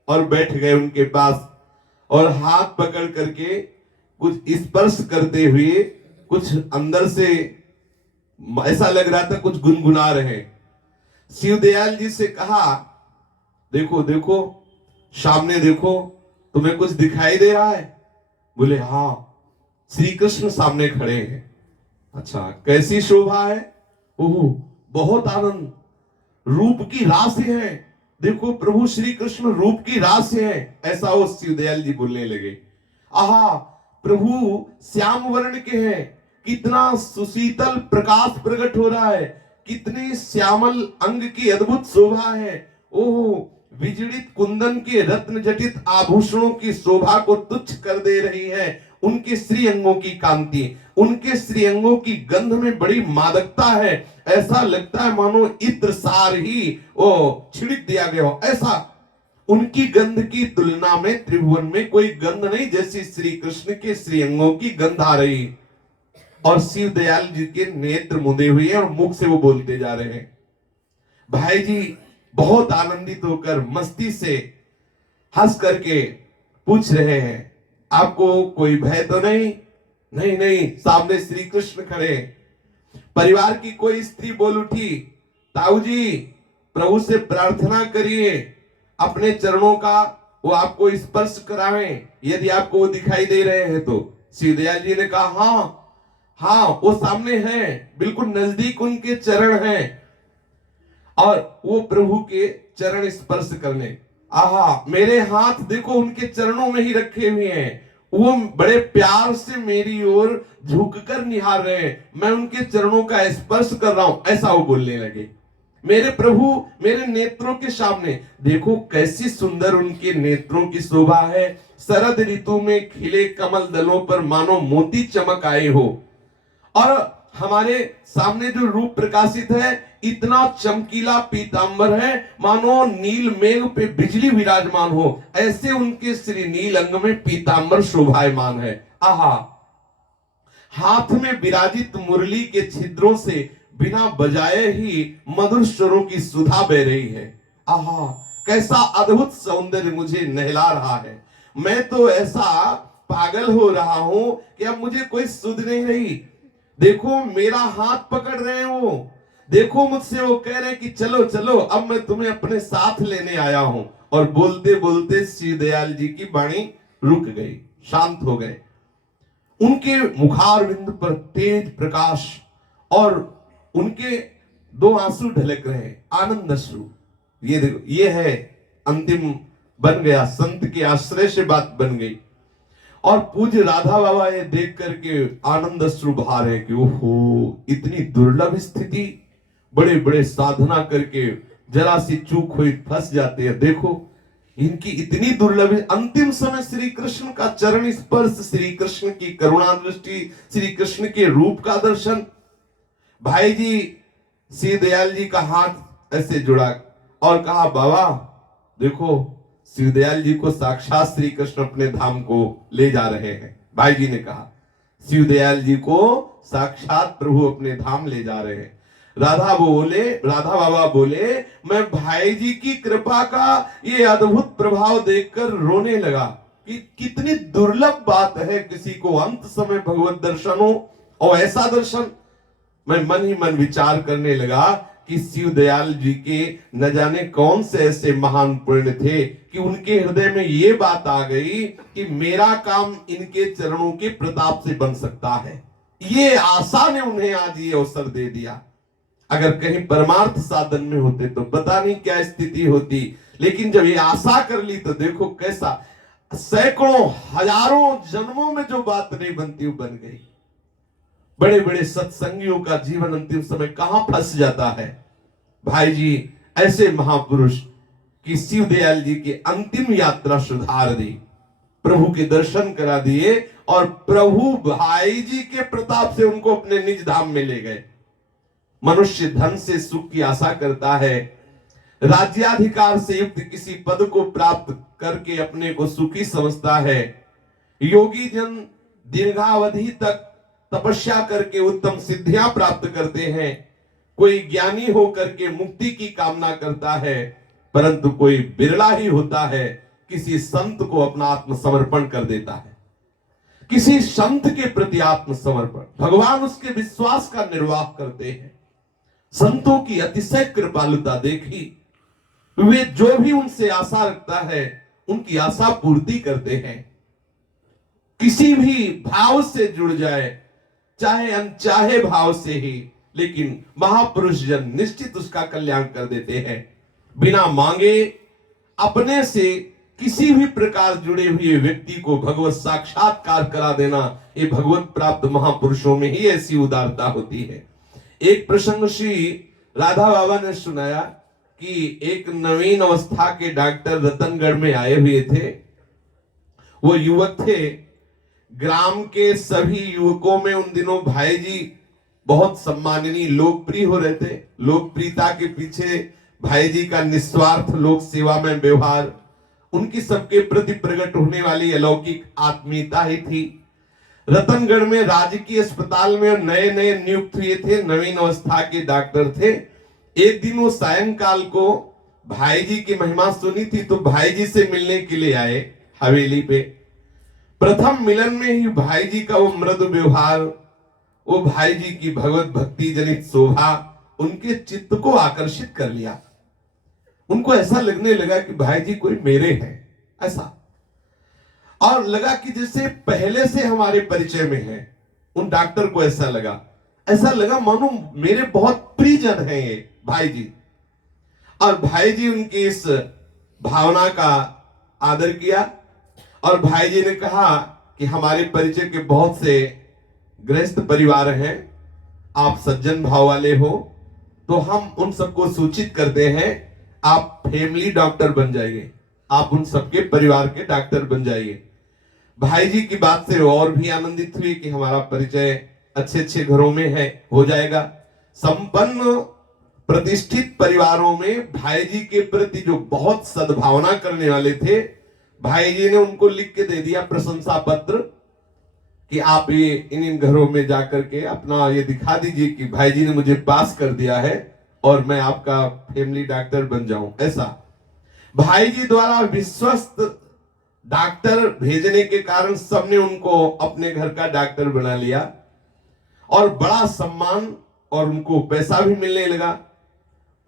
और बैठ गए उनके पास, और हाथ पकड़ करके कुछ स्पर्श करते हुए कुछ अंदर से ऐसा लग रहा था कुछ गुनगुना रहे। शिवदयाल जी से कहा, देखो देखो सामने देखो, तुम्हें कुछ दिखाई दे रहा है? बोले हाँ, श्री कृष्ण सामने खड़े हैं। अच्छा, कैसी शोभा है? ओह, बहुत आनंद, रूप की राशि है, देखो प्रभु श्री कृष्ण रूप की राशि है, ऐसा वो शिवदयाल जी बोलने लगे। आहा, प्रभु श्याम वर्ण के हैं, कितना सुशीतल प्रकाश प्रकट हो रहा है, कितनी श्यामल अंग की अद्भुत शोभा है। ओह, विजड़ित कुंदन के रत्न जटित आभूषणों की शोभा को तुच्छ कर दे रही है उनके श्री अंगों की कांति, उनके श्री अंगों की गंध में बड़ी मादकता है, ऐसा लगता है मानो इत्र सार ही वो छिड़क दिया गया हो। ऐसा उनकी गंध की तुलना में त्रिभुवन में कोई गंध नहीं, जैसी श्री कृष्ण के श्री अंगों की गंध आ रही। और शिव दयाल जी के नेत्र मुदे हुए हैं और मुख से वो बोलते जा रहे हैं। भाई जी बहुत आनंदित होकर मस्ती से हंस करके पूछ रहे हैं, आपको कोई भय तो नहीं? नहीं नहीं, सामने श्री कृष्ण खड़े। परिवार की कोई स्त्री बोल उठी, ताऊ जी प्रभु से प्रार्थना करिए अपने चरणों का वो आपको स्पर्श कराएं, यदि आपको वो दिखाई दे रहे हैं तो। शिवदयाल जी ने कहा, हाँ हाँ वो सामने हैं, बिल्कुल नजदीक उनके चरण हैं, और वो प्रभु के चरण स्पर्श करने। आहा, मेरे हाथ देखो उनके चरणों में ही रखे हुए हैं, वो बड़े प्यार से मेरी ओर झुककर निहार रहे हैं, मैं उनके चरणों का स्पर्श कर रहा हूं, ऐसा वो बोलने लगे। मेरे प्रभु मेरे नेत्रों के सामने देखो कैसी सुंदर उनके नेत्रों की शोभा है, शरद ऋतु में खिले कमल दलों पर मानो मोती चमक आए हो, और हमारे सामने जो रूप प्रकाशित है इतना चमकीला पीतांबर है मानो नील मेघ पे बिजली विराजमान हो, ऐसे उनके श्री नील अंग में पीतांबर शोभायमान है। आहा, हाथ में विराजित मुरली के छिद्रों से बिना बजाए ही मधुर स्वरों की सुधा बह रही है। आहा, कैसा अद्भुत सौंदर्य मुझे नहला रहा है, मैं तो ऐसा पागल हो रहा हूं कि अब मुझे कोई सुध नहीं रही। देखो मेरा हाथ पकड़ रहे हो, देखो मुझसे वो कह रहे हैं कि चलो चलो अब मैं तुम्हें अपने साथ लेने आया हूं। और बोलते बोलते शिवदयाल जी की वाणी रुक गई, शांत हो गए। उनके मुखारविंद पर तेज प्रकाश और उनके दो आंसू ढलक रहे, आनंद अश्रु। ये देखो, ये है अंतिम बन गया, संत के आश्रय से बात बन गई। और पूज्य राधा बाबा ये देख करके आनंद अश्रु बहा रहे कि ओहो, इतनी दुर्लभ स्थिति, बड़े बड़े साधना करके जरा सी चूक हुई फंस जाते हैं। देखो इनकी इतनी दुर्लभ, अंतिम समय श्री कृष्ण का चरण स्पर्श, श्री कृष्ण की करुणा दृष्टि, श्री कृष्ण के रूप का दर्शन। भाई जी श्री दयाल जी का हाथ ऐसे जुड़ा और कहा, बाबा देखो श्री दयाल जी को साक्षात श्री कृष्ण अपने धाम को ले जा रहे हैं। भाई जी ने कहा शिव दयाल जी को साक्षात प्रभु अपने धाम ले जा रहे हैं। राधा बाबा बोले, मैं भाई जी की कृपा का ये अद्भुत प्रभाव देखकर रोने लगा कि कितनी दुर्लभ बात है किसी को अंत समय भगवत दर्शन हो, और ऐसा दर्शन। मैं मन ही मन विचार करने लगा कि शिव दयाल जी के न जाने कौन से ऐसे महान पुण्य थे कि उनके हृदय में ये बात आ गई कि मेरा काम इनके चरणों के प्रताप से बन सकता है। ये आशा ने उन्हें आज ये अवसर दे दिया। अगर कहीं परमार्थ साधन में होते तो पता नहीं क्या स्थिति होती, लेकिन जब ये आशा कर ली तो देखो कैसा, सैकड़ों हजारों जन्मों में जो बात नहीं बनती वो बन गई। बड़े बड़े सत्संगियों का जीवन अंतिम समय कहां फंस जाता है। भाई जी ऐसे महापुरुष की शिव दयाल जी की अंतिम यात्रा सुधार दी, प्रभु के दर्शन करा दिए और प्रभु भाई जी के प्रताप से उनको अपने निज धाम में ले गए। मनुष्य धन से सुख की आशा करता है, राज्याधिकार से युक्त किसी पद को प्राप्त करके अपने को सुखी समझता है। योगी जन दीर्घावधि तक तपस्या करके उत्तम सिद्धियां प्राप्त करते हैं। कोई ज्ञानी होकर के मुक्ति की कामना करता है, परंतु कोई बिरला ही होता है किसी संत को अपना आत्मसमर्पण कर देता है। किसी संत के प्रति आत्मसमर्पण, भगवान उसके विश्वास का निर्वाह करते हैं। संतों की अतिशय कृपालुता देखी, वे जो भी उनसे आशा रखता है उनकी आशा पूर्ति करते हैं। किसी भी भाव से जुड़ जाए, चाहे अनचाहे भाव से ही, लेकिन महापुरुष जन निश्चित उसका कल्याण कर देते हैं। बिना मांगे अपने से किसी भी प्रकार जुड़े हुए व्यक्ति को भगवत साक्षात्कार करा देना, ये भगवत प्राप्त महापुरुषों में ही ऐसी उदारता होती है। एक प्रसंग श्री राधा बाबा ने सुनाया कि एक नवीन अवस्था के डॉक्टर रतनगढ़ में आए हुए थे। वो युवक थे, ग्राम के सभी युवकों में उन दिनों भाई जी बहुत सम्माननीय, लोकप्रिय हो रहे थे। लोकप्रियता के पीछे भाई जी का निस्वार्थ लोक सेवा में व्यवहार, उनकी सबके प्रति प्रकट होने वाली अलौकिक आत्मीयता ही थी। रतनगढ़ में राजकीय अस्पताल में नए नए नियुक्त हुए थे, नवीन अवस्था के डॉक्टर थे। एक दिन वो सायंकाल को भाई जी की महिमा सुनी थी तो भाई जी से मिलने के लिए आए हवेली पे। प्रथम मिलन में ही भाई जी का वो मृदु व्यवहार, वो भाई जी की भगवत भक्ति जनित शोभा उनके चित्त को आकर्षित कर लिया। उनको ऐसा लगने लगा कि भाई जी कोई मेरे हैं, ऐसा, और लगा कि जैसे पहले से हमारे परिचय में है। उन डॉक्टर को ऐसा लगा मानो मेरे बहुत प्रियजन हैं ये भाई जी। और भाई जी उनकी इस भावना का आदर किया और भाई जी ने कहा कि हमारे परिचय के बहुत से गृहस्थ परिवार हैं, आप सज्जन भाव वाले हो, तो हम उन सबको सूचित करते हैं आप फैमिली डॉक्टर बन जाइए, आप उन सबके परिवार के डॉक्टर बन जाइए। भाई जी की बात से और भी आनंदित हुई कि हमारा परिचय अच्छे अच्छे घरों में है, हो जाएगा। संपन्न प्रतिष्ठित परिवारों में भाई जी के प्रति जो बहुत सद्भावना करने वाले थे, भाई जी ने उनको लिख के दे दिया प्रशंसा पत्र कि आप ये इन घरों में जाकर के अपना ये दिखा दीजिए कि भाई जी ने मुझे पास कर दिया है और मैं आपका फैमिली डॉक्टर बन जाऊं। ऐसा भाई जी द्वारा विश्वस्त डॉक्टर भेजने के कारण सबने उनको अपने घर का डॉक्टर बना लिया और बड़ा सम्मान और उनको पैसा भी मिलने लगा।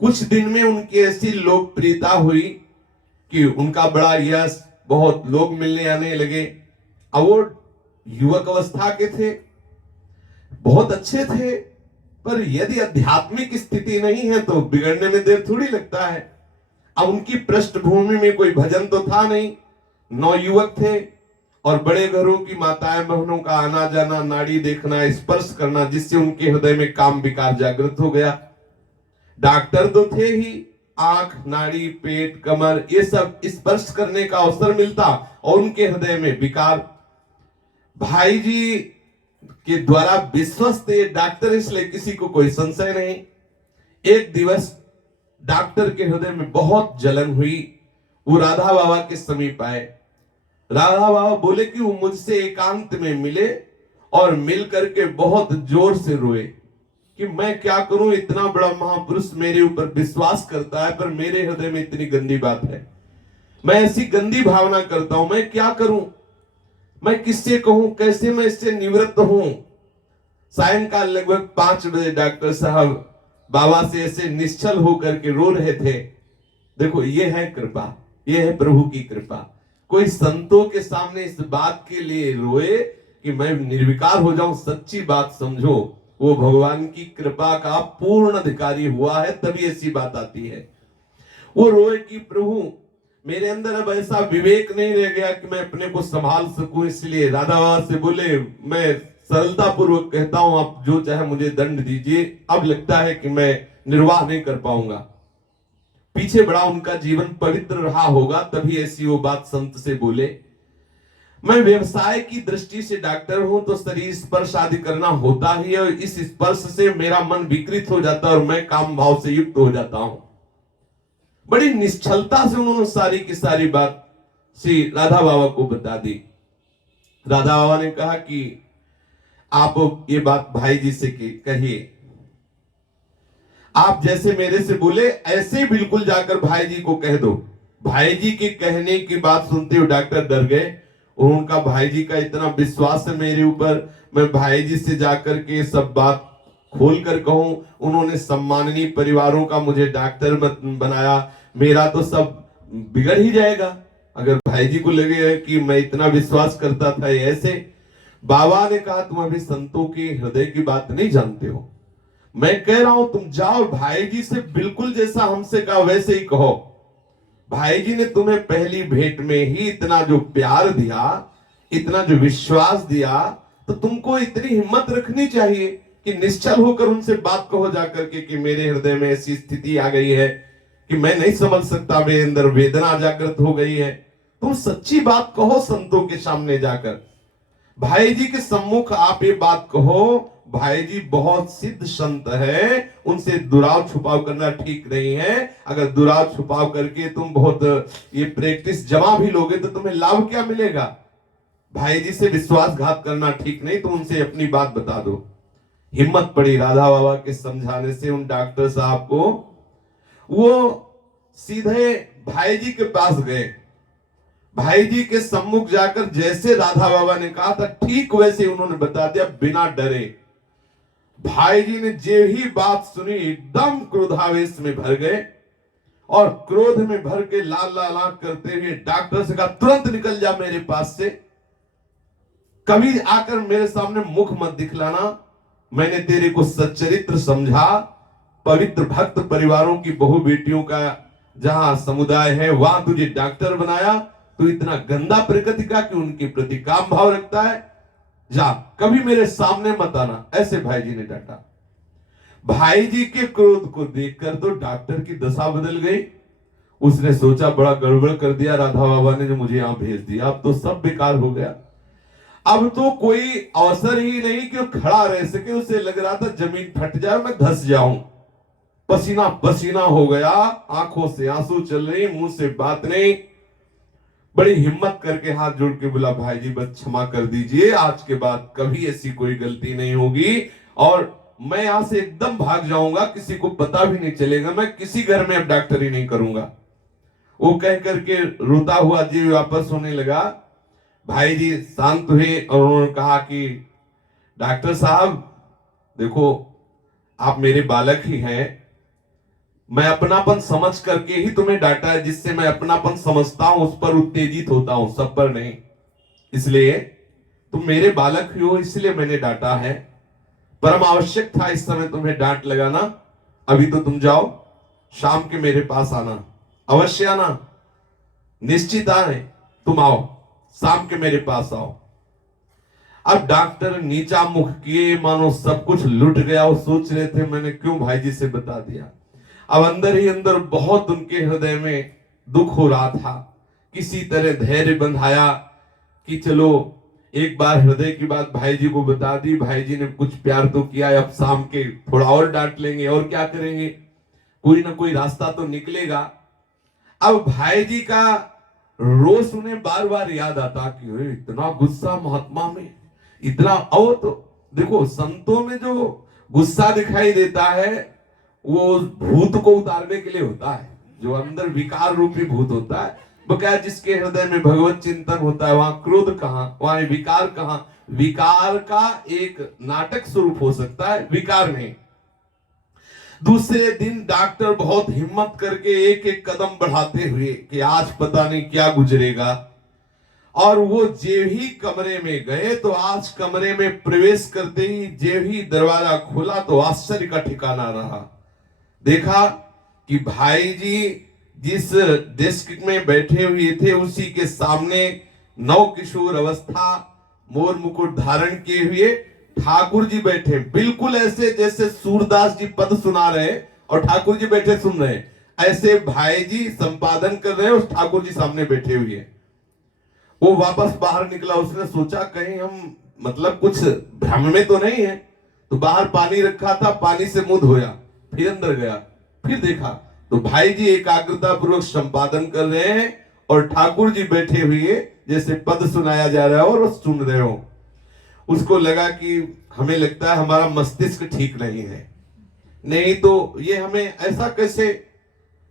कुछ दिन में उनकी ऐसी लोकप्रियता हुई कि उनका बड़ा यश, बहुत लोग मिलने आने लगे। अब वो युवक अवस्था के थे, बहुत अच्छे थे, पर यदि आध्यात्मिक स्थिति नहीं है तो बिगड़ने में देर थोड़ी लगता है। अब उनकी पृष्ठभूमि में कोई भजन तो था नहीं, नौयुवक थे और बड़े घरों की माताएं बहनों का आना जाना, नाड़ी देखना, स्पर्श करना, जिससे उनके हृदय में काम विकार जागृत हो गया। डॉक्टर तो थे ही, आंख, नाड़ी, पेट, कमर ये सब स्पर्श करने का अवसर मिलता और उनके हृदय में विकार। भाई जी के द्वारा विश्वस्त ये डॉक्टर, इसलिए किसी को कोई संशय नहीं। एक दिवस डॉक्टर के हृदय में बहुत जलन हुई। वो राधा बाबा के समीप आए। राधा बाबा बोले कि वो मुझसे एकांत में मिले और मिल करके बहुत जोर से रोए कि मैं क्या करूं, इतना बड़ा महापुरुष मेरे ऊपर विश्वास करता है पर मेरे हृदय में इतनी गंदी बात है, मैं ऐसी गंदी भावना करता हूं, मैं क्या करूं, मैं किससे कहूं, कैसे मैं इससे निवृत्त हूं। सायंकाल लगभग 5 बजे डॉक्टर साहब बाबा से ऐसे निश्चल होकर के रो रहे थे। देखो ये है कृपा, ये है प्रभु की कृपा। कोई संतों के सामने इस बात के लिए रोए कि मैं निर्विकार हो जाऊं, सच्ची बात समझो, वो भगवान की कृपा का पूर्ण अधिकारी हुआ है, तभी ऐसी बात आती है। वो रोए कि प्रभु मेरे अंदर अब ऐसा विवेक नहीं रह गया कि मैं अपने को संभाल सकूं, इसलिए राधा बाबा से बोले मैं सरलता पूर्वक कहता हूं आप जो चाहे मुझे दंड दीजिए, अब लगता है कि मैं निर्वाह नहीं कर पाऊंगा। पीछे बड़ा उनका जीवन पवित्र रहा होगा, तभी ऐसी वो बात संत से बोले। मैं व्यवसाय की दृष्टि से डॉक्टर हूं तो शरीर स्पर्श आदि करना होता ही है, और इस स्पर्श से मेरा मन विकृत हो जाता है और मैं काम भाव से युक्त हो जाता हूं। बड़ी निश्चलता से उन्होंने सारी की सारी बात श्री राधा बाबा को बता दी। राधा बाबा ने कहा कि आप ये बात भाई जी से कहिए, आप जैसे मेरे से बोले ऐसे बिल्कुल जाकर भाई जी को कह दो। भाई जी के कहने की बात सुनते हुए डॉक्टर डर गए और उनका भाई जी का इतना विश्वास है मेरे ऊपर, मैं भाई जी से जाकर के सब बात खोल कर कहूं। उन्होंने सम्माननीय परिवारों का मुझे डॉक्टर बनाया, मेरा तो सब बिगड़ ही जाएगा अगर भाई जी को लगे कि मैं इतना विश्वास करता था ऐसे। बाबा ने कहा तुम अभी संतों के हृदय की बात नहीं जानते हो, मैं कह रहा हूं तुम जाओ भाई जी से बिल्कुल जैसा हमसे कहा वैसे ही कहो। भाई जी ने तुम्हें पहली भेंट में ही इतना जो प्यार दिया, इतना जो विश्वास दिया, तो तुमको इतनी हिम्मत रखनी चाहिए कि निश्चल होकर उनसे बात कहो जाकर के कि मेरे हृदय में ऐसी स्थिति आ गई है कि मैं नहीं समझ सकता, मेरे अंदर वेदना जागृत हो गई है। तुम सच्ची बात कहो संतों के सामने जाकर, भाई जी के सम्मुख आप ये बात कहो। भाई जी बहुत सिद्ध संत है, उनसे दुराव छुपाव करना ठीक नहीं है। अगर दुराव छुपाव करके तुम बहुत ये प्रैक्टिस जमा भी लोगे तो तुम्हें लाभ क्या मिलेगा। भाई जी से विश्वासघात करना ठीक नहीं, तुम उनसे अपनी बात बता दो। हिम्मत पड़ी राधा बाबा के समझाने से उन डॉक्टर साहब को। वो सीधे भाई जी के पास गए। भाई जी के सम्मुख जाकर जैसे राधा बाबा ने कहा था ठीक वैसे उन्होंने बता दिया बिना डरे। भाई जी ने जे ही बात सुनी एकदम क्रोधावेश में भर गए और क्रोध में भर के लाल लाल आंख करते हुए डॉक्टर से कहा तुरंत निकल जा मेरे पास से, कभी आकर मेरे सामने मुख मत दिखलाना। मैंने तेरे को सच्चरित्र समझा, पवित्र भक्त परिवारों की बहु बेटियों का जहां समुदाय है वहां तुझे डॉक्टर बनाया, तू इतना गंदा प्रकृति का कि उनके प्रति काम भाव रखता है, जा कभी मेरे सामने मत आना। ऐसे भाई जी ने डांटा। भाई जी के क्रोध को देखकर तो डॉक्टर की दशा बदल गई। उसने सोचा बड़ा गड़बड़ कर दिया राधा बाबा ने जो मुझे यहां भेज दिया, अब तो सब बेकार हो गया, अब तो कोई अवसर ही नहीं कि वो खड़ा रह सके। उसे लग रहा था जमीन फट जाए मैं धस जाऊं, पसीना पसीना हो गया, आंखों से आंसू चल रही, मुंह से बात नहीं। बड़ी हिम्मत करके हाथ जोड़ के बोला भाई जी बस क्षमा कर दीजिए, आज के बाद कभी ऐसी कोई गलती नहीं होगी और मैं यहां से एकदम भाग जाऊंगा, किसी को पता भी नहीं चलेगा, मैं किसी घर में अब डॉक्टरी नहीं करूंगा। वो कह करके रोता हुआ जी वापस होने लगा। भाई जी शांत हुए और उन्होंने कहा कि डॉक्टर साहब देखो आप मेरे बालक ही हैं, मैं अपनापन समझ करके ही तुम्हें डांटा है, जिससे मैं अपनापन समझता हूं उस पर उत्तेजित होता हूं, सब पर नहीं। इसलिए तुम मेरे बालक ही हो इसलिए मैंने डांटा है, परम आवश्यक था इस समय तुम्हें डांट लगाना। अभी तो तुम जाओ, शाम के मेरे पास आना, अवश्य आना, निश्चित आए, तुम आओ शाम के मेरे पास आओ। अब डॉक्टर नीचा मुख किए मानो सब कुछ लुट गया। वो सोच रहे थे मैंने क्यों भाई जी से बता दिया। अब अंदर ही अंदर बहुत उनके हृदय में दुख हो रहा था। किसी तरह धैर्य बंधाया कि चलो एक बार हृदय की बात भाई जी को बता दी, भाई जी ने कुछ प्यार तो किया है, अब शाम के थोड़ा और डांट लेंगे और क्या करेंगे, कोई ना कोई रास्ता तो निकलेगा। अब भाई जी का रोष उन्हें बार बार याद आता कि ओए इतना गुस्सा महात्मा में, इतना। और तो देखो संतों में जो गुस्सा दिखाई देता है वो उस भूत को उतारने के लिए होता है, जो अंदर विकार रूपी भूत होता है। बकाया जिसके हृदय में भगवत चिंतन होता है वहां क्रोध कहां, वहां विकार कहां। विकार का एक नाटक स्वरूप हो सकता है, विकार नहीं। दूसरे दिन डॉक्टर बहुत हिम्मत करके एक एक कदम बढ़ाते हुए कि आज पता नहीं क्या गुजरेगा, और वो जे ही कमरे में गए तो आज कमरे में प्रवेश करते ही जे ही दरवाजा खोला तो आश्चर्य का ठिकाना रहा। देखा कि भाई जी जिस डेस्क में बैठे हुए थे उसी के सामने नव किशोर अवस्था मोर मुकुट धारण किए हुए ठाकुर जी बैठे, बिल्कुल ऐसे जैसे सूरदास जी पद सुना रहे और ठाकुर जी बैठे सुन रहे, ऐसे भाई जी संपादन कर रहे हैं और ठाकुर जी सामने बैठे हुए। वो वापस बाहर निकला, उसने सोचा कहीं हम मतलब कुछ भ्रम में तो नहीं है, तो बाहर पानी रखा था, पानी से मुंह धोया, फिर अंदर गया, फिर देखा तो भाई जी एकाग्रता पूर्वक संपादन कर रहे हैं और ठाकुर जी बैठे हुए जैसे पद सुनाया जा रहा है और सुन रहे हो। उसको लगा कि हमें लगता है हमारा मस्तिष्क ठीक नहीं है, नहीं तो ये हमें ऐसा कैसे,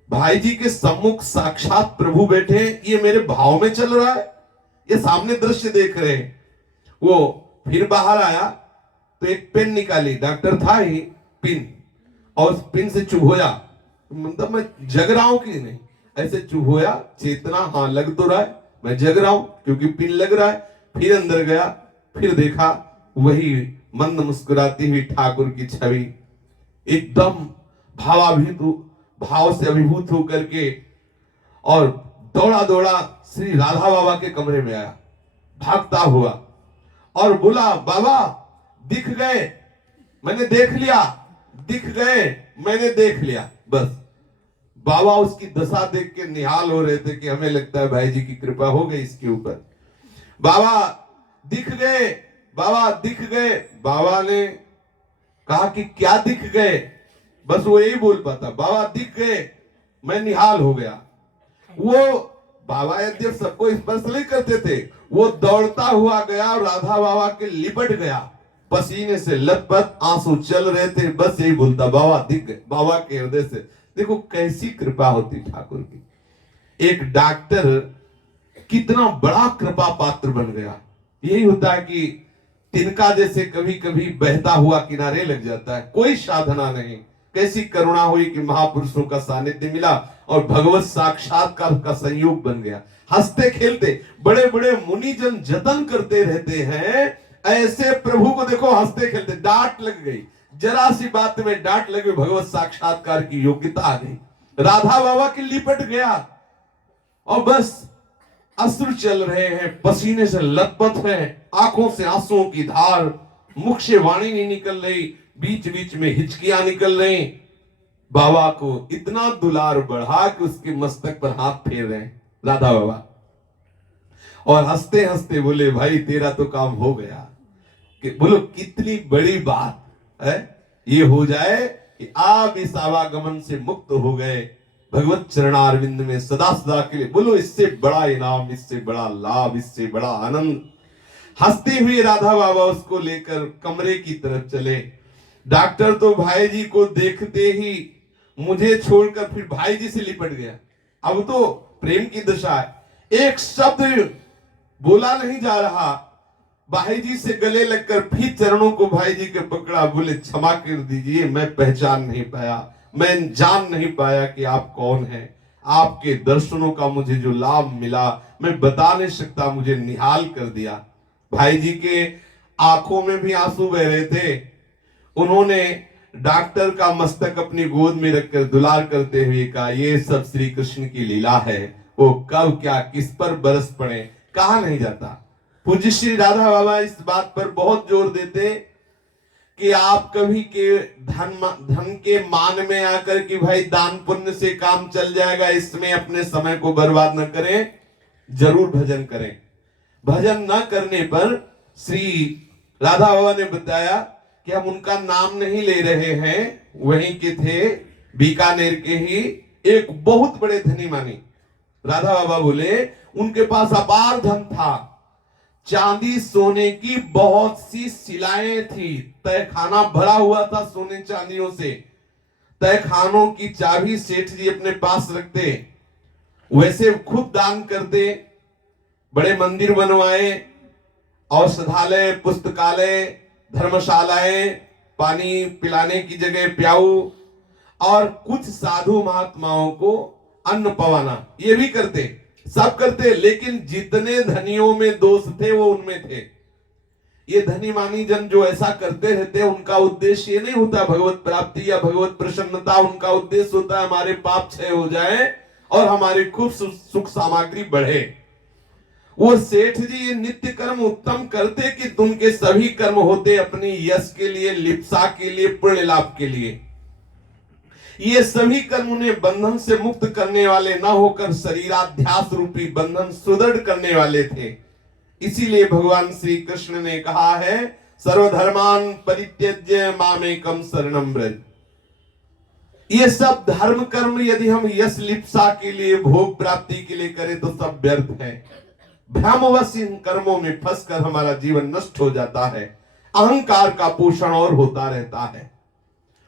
भाई जी के सम्मुख साक्षात प्रभु बैठे, ये मेरे भाव में चल रहा है, ये सामने दृश्य देख रहे हैं। वो फिर बाहर आया तो एक पेन निकाली, डॉक्टर था ही, पिन, और उस पिन से चुभोया, मतलब मैं जग रहा हूं कि नहीं, ऐसे चुभोया, चेतना हाँ लग तो रहा है, मैं जग रहा हूं क्योंकि पिन लग रहा है। फिर अंदर गया, फिर देखा वही मंद मुस्कुराती हुई ठाकुर की छवि, एकदम भाव से अभिभूत होकर के, और दौड़ा दौड़ा श्री राधा बाबा के कमरे में आया भागता हुआ और बोला बाबा दिख गए, मैंने देख लिया, दिख गए, मैंने देख लिया। बस बाबा उसकी दशा देख के निहाल हो रहे थे कि हमें लगता है भाई जी की कृपा हो गई इसके ऊपर। बाबा दिख गए, बाबा दिख गए। बाबा ने कहा कि क्या दिख गए, बस वो यही बोल पाता, बाबा दिख गए, मैं निहाल हो गया। वो बाबा यद्यप सबको स्पर्श नहीं करते थे, वो दौड़ता हुआ गया और राधा बाबा के लिपट गया, पसीने से लथपथ, आंसू चल रहे थे, बस यही बोलता बाबा दिख गए। बाबा के हृदय से देखो कैसी कृपा होती ठाकुर की। एक डॉक्टर कितना बड़ा कृपा पात्र बन गया। यही होता है कि तिनका जैसे कभी कभी बहता हुआ किनारे लग जाता है, कोई साधना नहीं, कैसी करुणा हुई कि महापुरुषों का सानिध्य मिला और भगवत साक्षात्कार का संयोग बन गया। हंसते खेलते बड़े बड़े मुनिजन जतन करते रहते हैं, ऐसे प्रभु को देखो हंसते खेलते, डांट लग गई, जरा सी बात में डांट लगी, भगवत साक्षात्कार की योग्यता आ गई, राधा बाबा के लिपट गया और बस अश्रु चल रहे हैं, पसीने से लथपथ है, आंखों से आंसुओं की धार, मुख से वाणी नहीं निकल रही, बीच बीच में हिचकियां निकल रही। बाबा को इतना दुलार बढ़ा कि उसके मस्तक पर हाथ फेर रहे हैं राधा बाबा, और हंसते हंसते बोले भाई तेरा तो काम हो गया। कि बोलो कितनी बड़ी बात है ये हो जाए कि आप इस आवागमन से मुक्त हो गए, भगवत चरणारविंद में सदा सदा के लिए। बोलो इससे बड़ा इनाम, इससे बड़ा लाभ, इससे बड़ा आनंद। हंसते हुए राधा बाबा उसको लेकर कमरे की तरफ चले। डॉक्टर तो भाई जी को देखते ही मुझे छोड़कर फिर भाई जी से लिपट गया। अब तो प्रेम की दशा है, एक शब्द बोला नहीं जा रहा, भाई जी से गले लगकर फिर चरणों को भाई जी के पकड़ा, बोले क्षमा कर दीजिए, मैं पहचान नहीं पाया, मैं जान नहीं पाया कि आप कौन हैं। आपके दर्शनों का मुझे जो लाभ मिला मैं बता नहीं सकता, मुझे निहाल कर दिया। भाई जी के आंखों में भी आंसू बह रहे थे। उन्होंने डॉक्टर का मस्तक अपनी गोद में रखकर दुलार करते हुए कहा ये सब श्री कृष्ण की लीला है, वो कब क्या किस पर बरस पड़े कहा नहीं जाता। पूज्य श्री राधा बाबा इस बात पर बहुत जोर देते कि आप कभी के धन के मान में आकर कि भाई दान पुण्य से काम चल जाएगा, इसमें अपने समय को बर्बाद न करें, जरूर भजन करें। भजन न करने पर श्री राधा बाबा ने बताया कि हम उनका नाम नहीं ले रहे हैं, वहीं के थे, बीकानेर के ही एक बहुत बड़े धनी मानी। राधा बाबा बोले उनके पास अपार धन था, चांदी सोने की बहुत सी शिलाएं थी, तहखाना भरा हुआ था सोने चांदियों से। तहखानों की चाबी सेठ जी अपने पास रखते, वैसे खूब दान करते, बड़े मंदिर बनवाए, औषधालय, पुस्तकालय, धर्मशालाएं, पानी पिलाने की जगह प्याऊ, और कुछ साधु महात्माओं को अन्न पवाना, ये भी करते, सब करते। लेकिन जितने धनियों में दोष थे वो उनमें थे। ये धनी मानी जन जो ऐसा करते रहते, उनका उद्देश्य ये नहीं होता भगवत प्राप्ति या भगवत प्रसन्नता, उनका उद्देश्य होता है हमारे पाप क्षय हो जाए और हमारी खूब सुख सामग्री बढ़े। वो सेठ जी ये नित्य कर्म उत्तम करते कि उनके सभी कर्म होते अपनी यश के लिए, लिप्सा के लिए, पुण्य लाभ के लिए। ये सभी कर्म उन्हें बंधन से मुक्त करने वाले न होकर शरीराध्यास रूपी बंधन सुदृढ़ करने वाले थे। इसीलिए भगवान श्री कृष्ण ने कहा है, सर्वधर्मान परित्यज्य मामेकम शरणं व्रज। ये सब धर्म कर्म यदि हम यश लिप्सा के लिए, भोग प्राप्ति के लिए करें तो सब व्यर्थ है। भ्रमवश इन कर्मों में फंसकर हमारा जीवन नष्ट हो जाता है, अहंकार का पोषण और होता रहता है।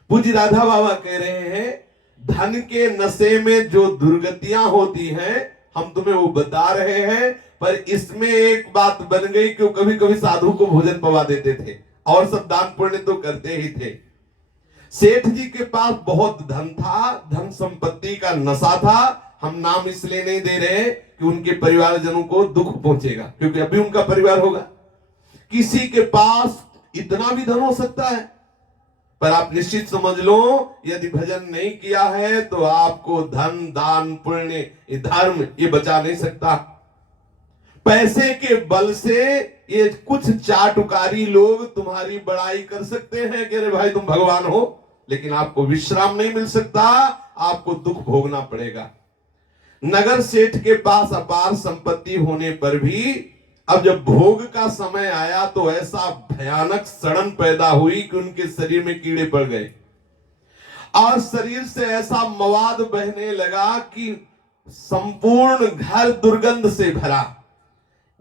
पूज्य राधा बाबा कह रहे हैं, धन के नशे में जो दुर्गतियां होती हैं हम तुम्हें वो बता रहे हैं, पर इसमें एक बात बन गई कि वो कभी कभी साधु को भोजन पवा देते थे और सब दान पुण्य तो करते ही थे। सेठ जी के पास बहुत धन था, धन संपत्ति का नशा था। हम नाम इसलिए नहीं दे रहे कि उनके परिवारजनों को दुख पहुंचेगा, क्योंकि अभी उनका परिवार होगा। किसी के पास इतना भी धन हो सकता है, पर आप निश्चित समझ लो यदि भजन नहीं किया है तो आपको धन, दान, पुण्य, धर्म ये बचा नहीं सकता। पैसे के बल से ये कुछ चाटुकारी लोग तुम्हारी बड़ाई कर सकते हैं कि अरे भाई तुम भगवान हो, लेकिन आपको विश्राम नहीं मिल सकता, आपको दुख भोगना पड़ेगा। नगर सेठ के पास अपार संपत्ति होने पर भी अब जब भोग का समय आया तो ऐसा भयानक सड़न पैदा हुई कि उनके शरीर में कीड़े पड़ गए और शरीर से ऐसा मवाद बहने लगा कि संपूर्ण घर दुर्गंध से भरा।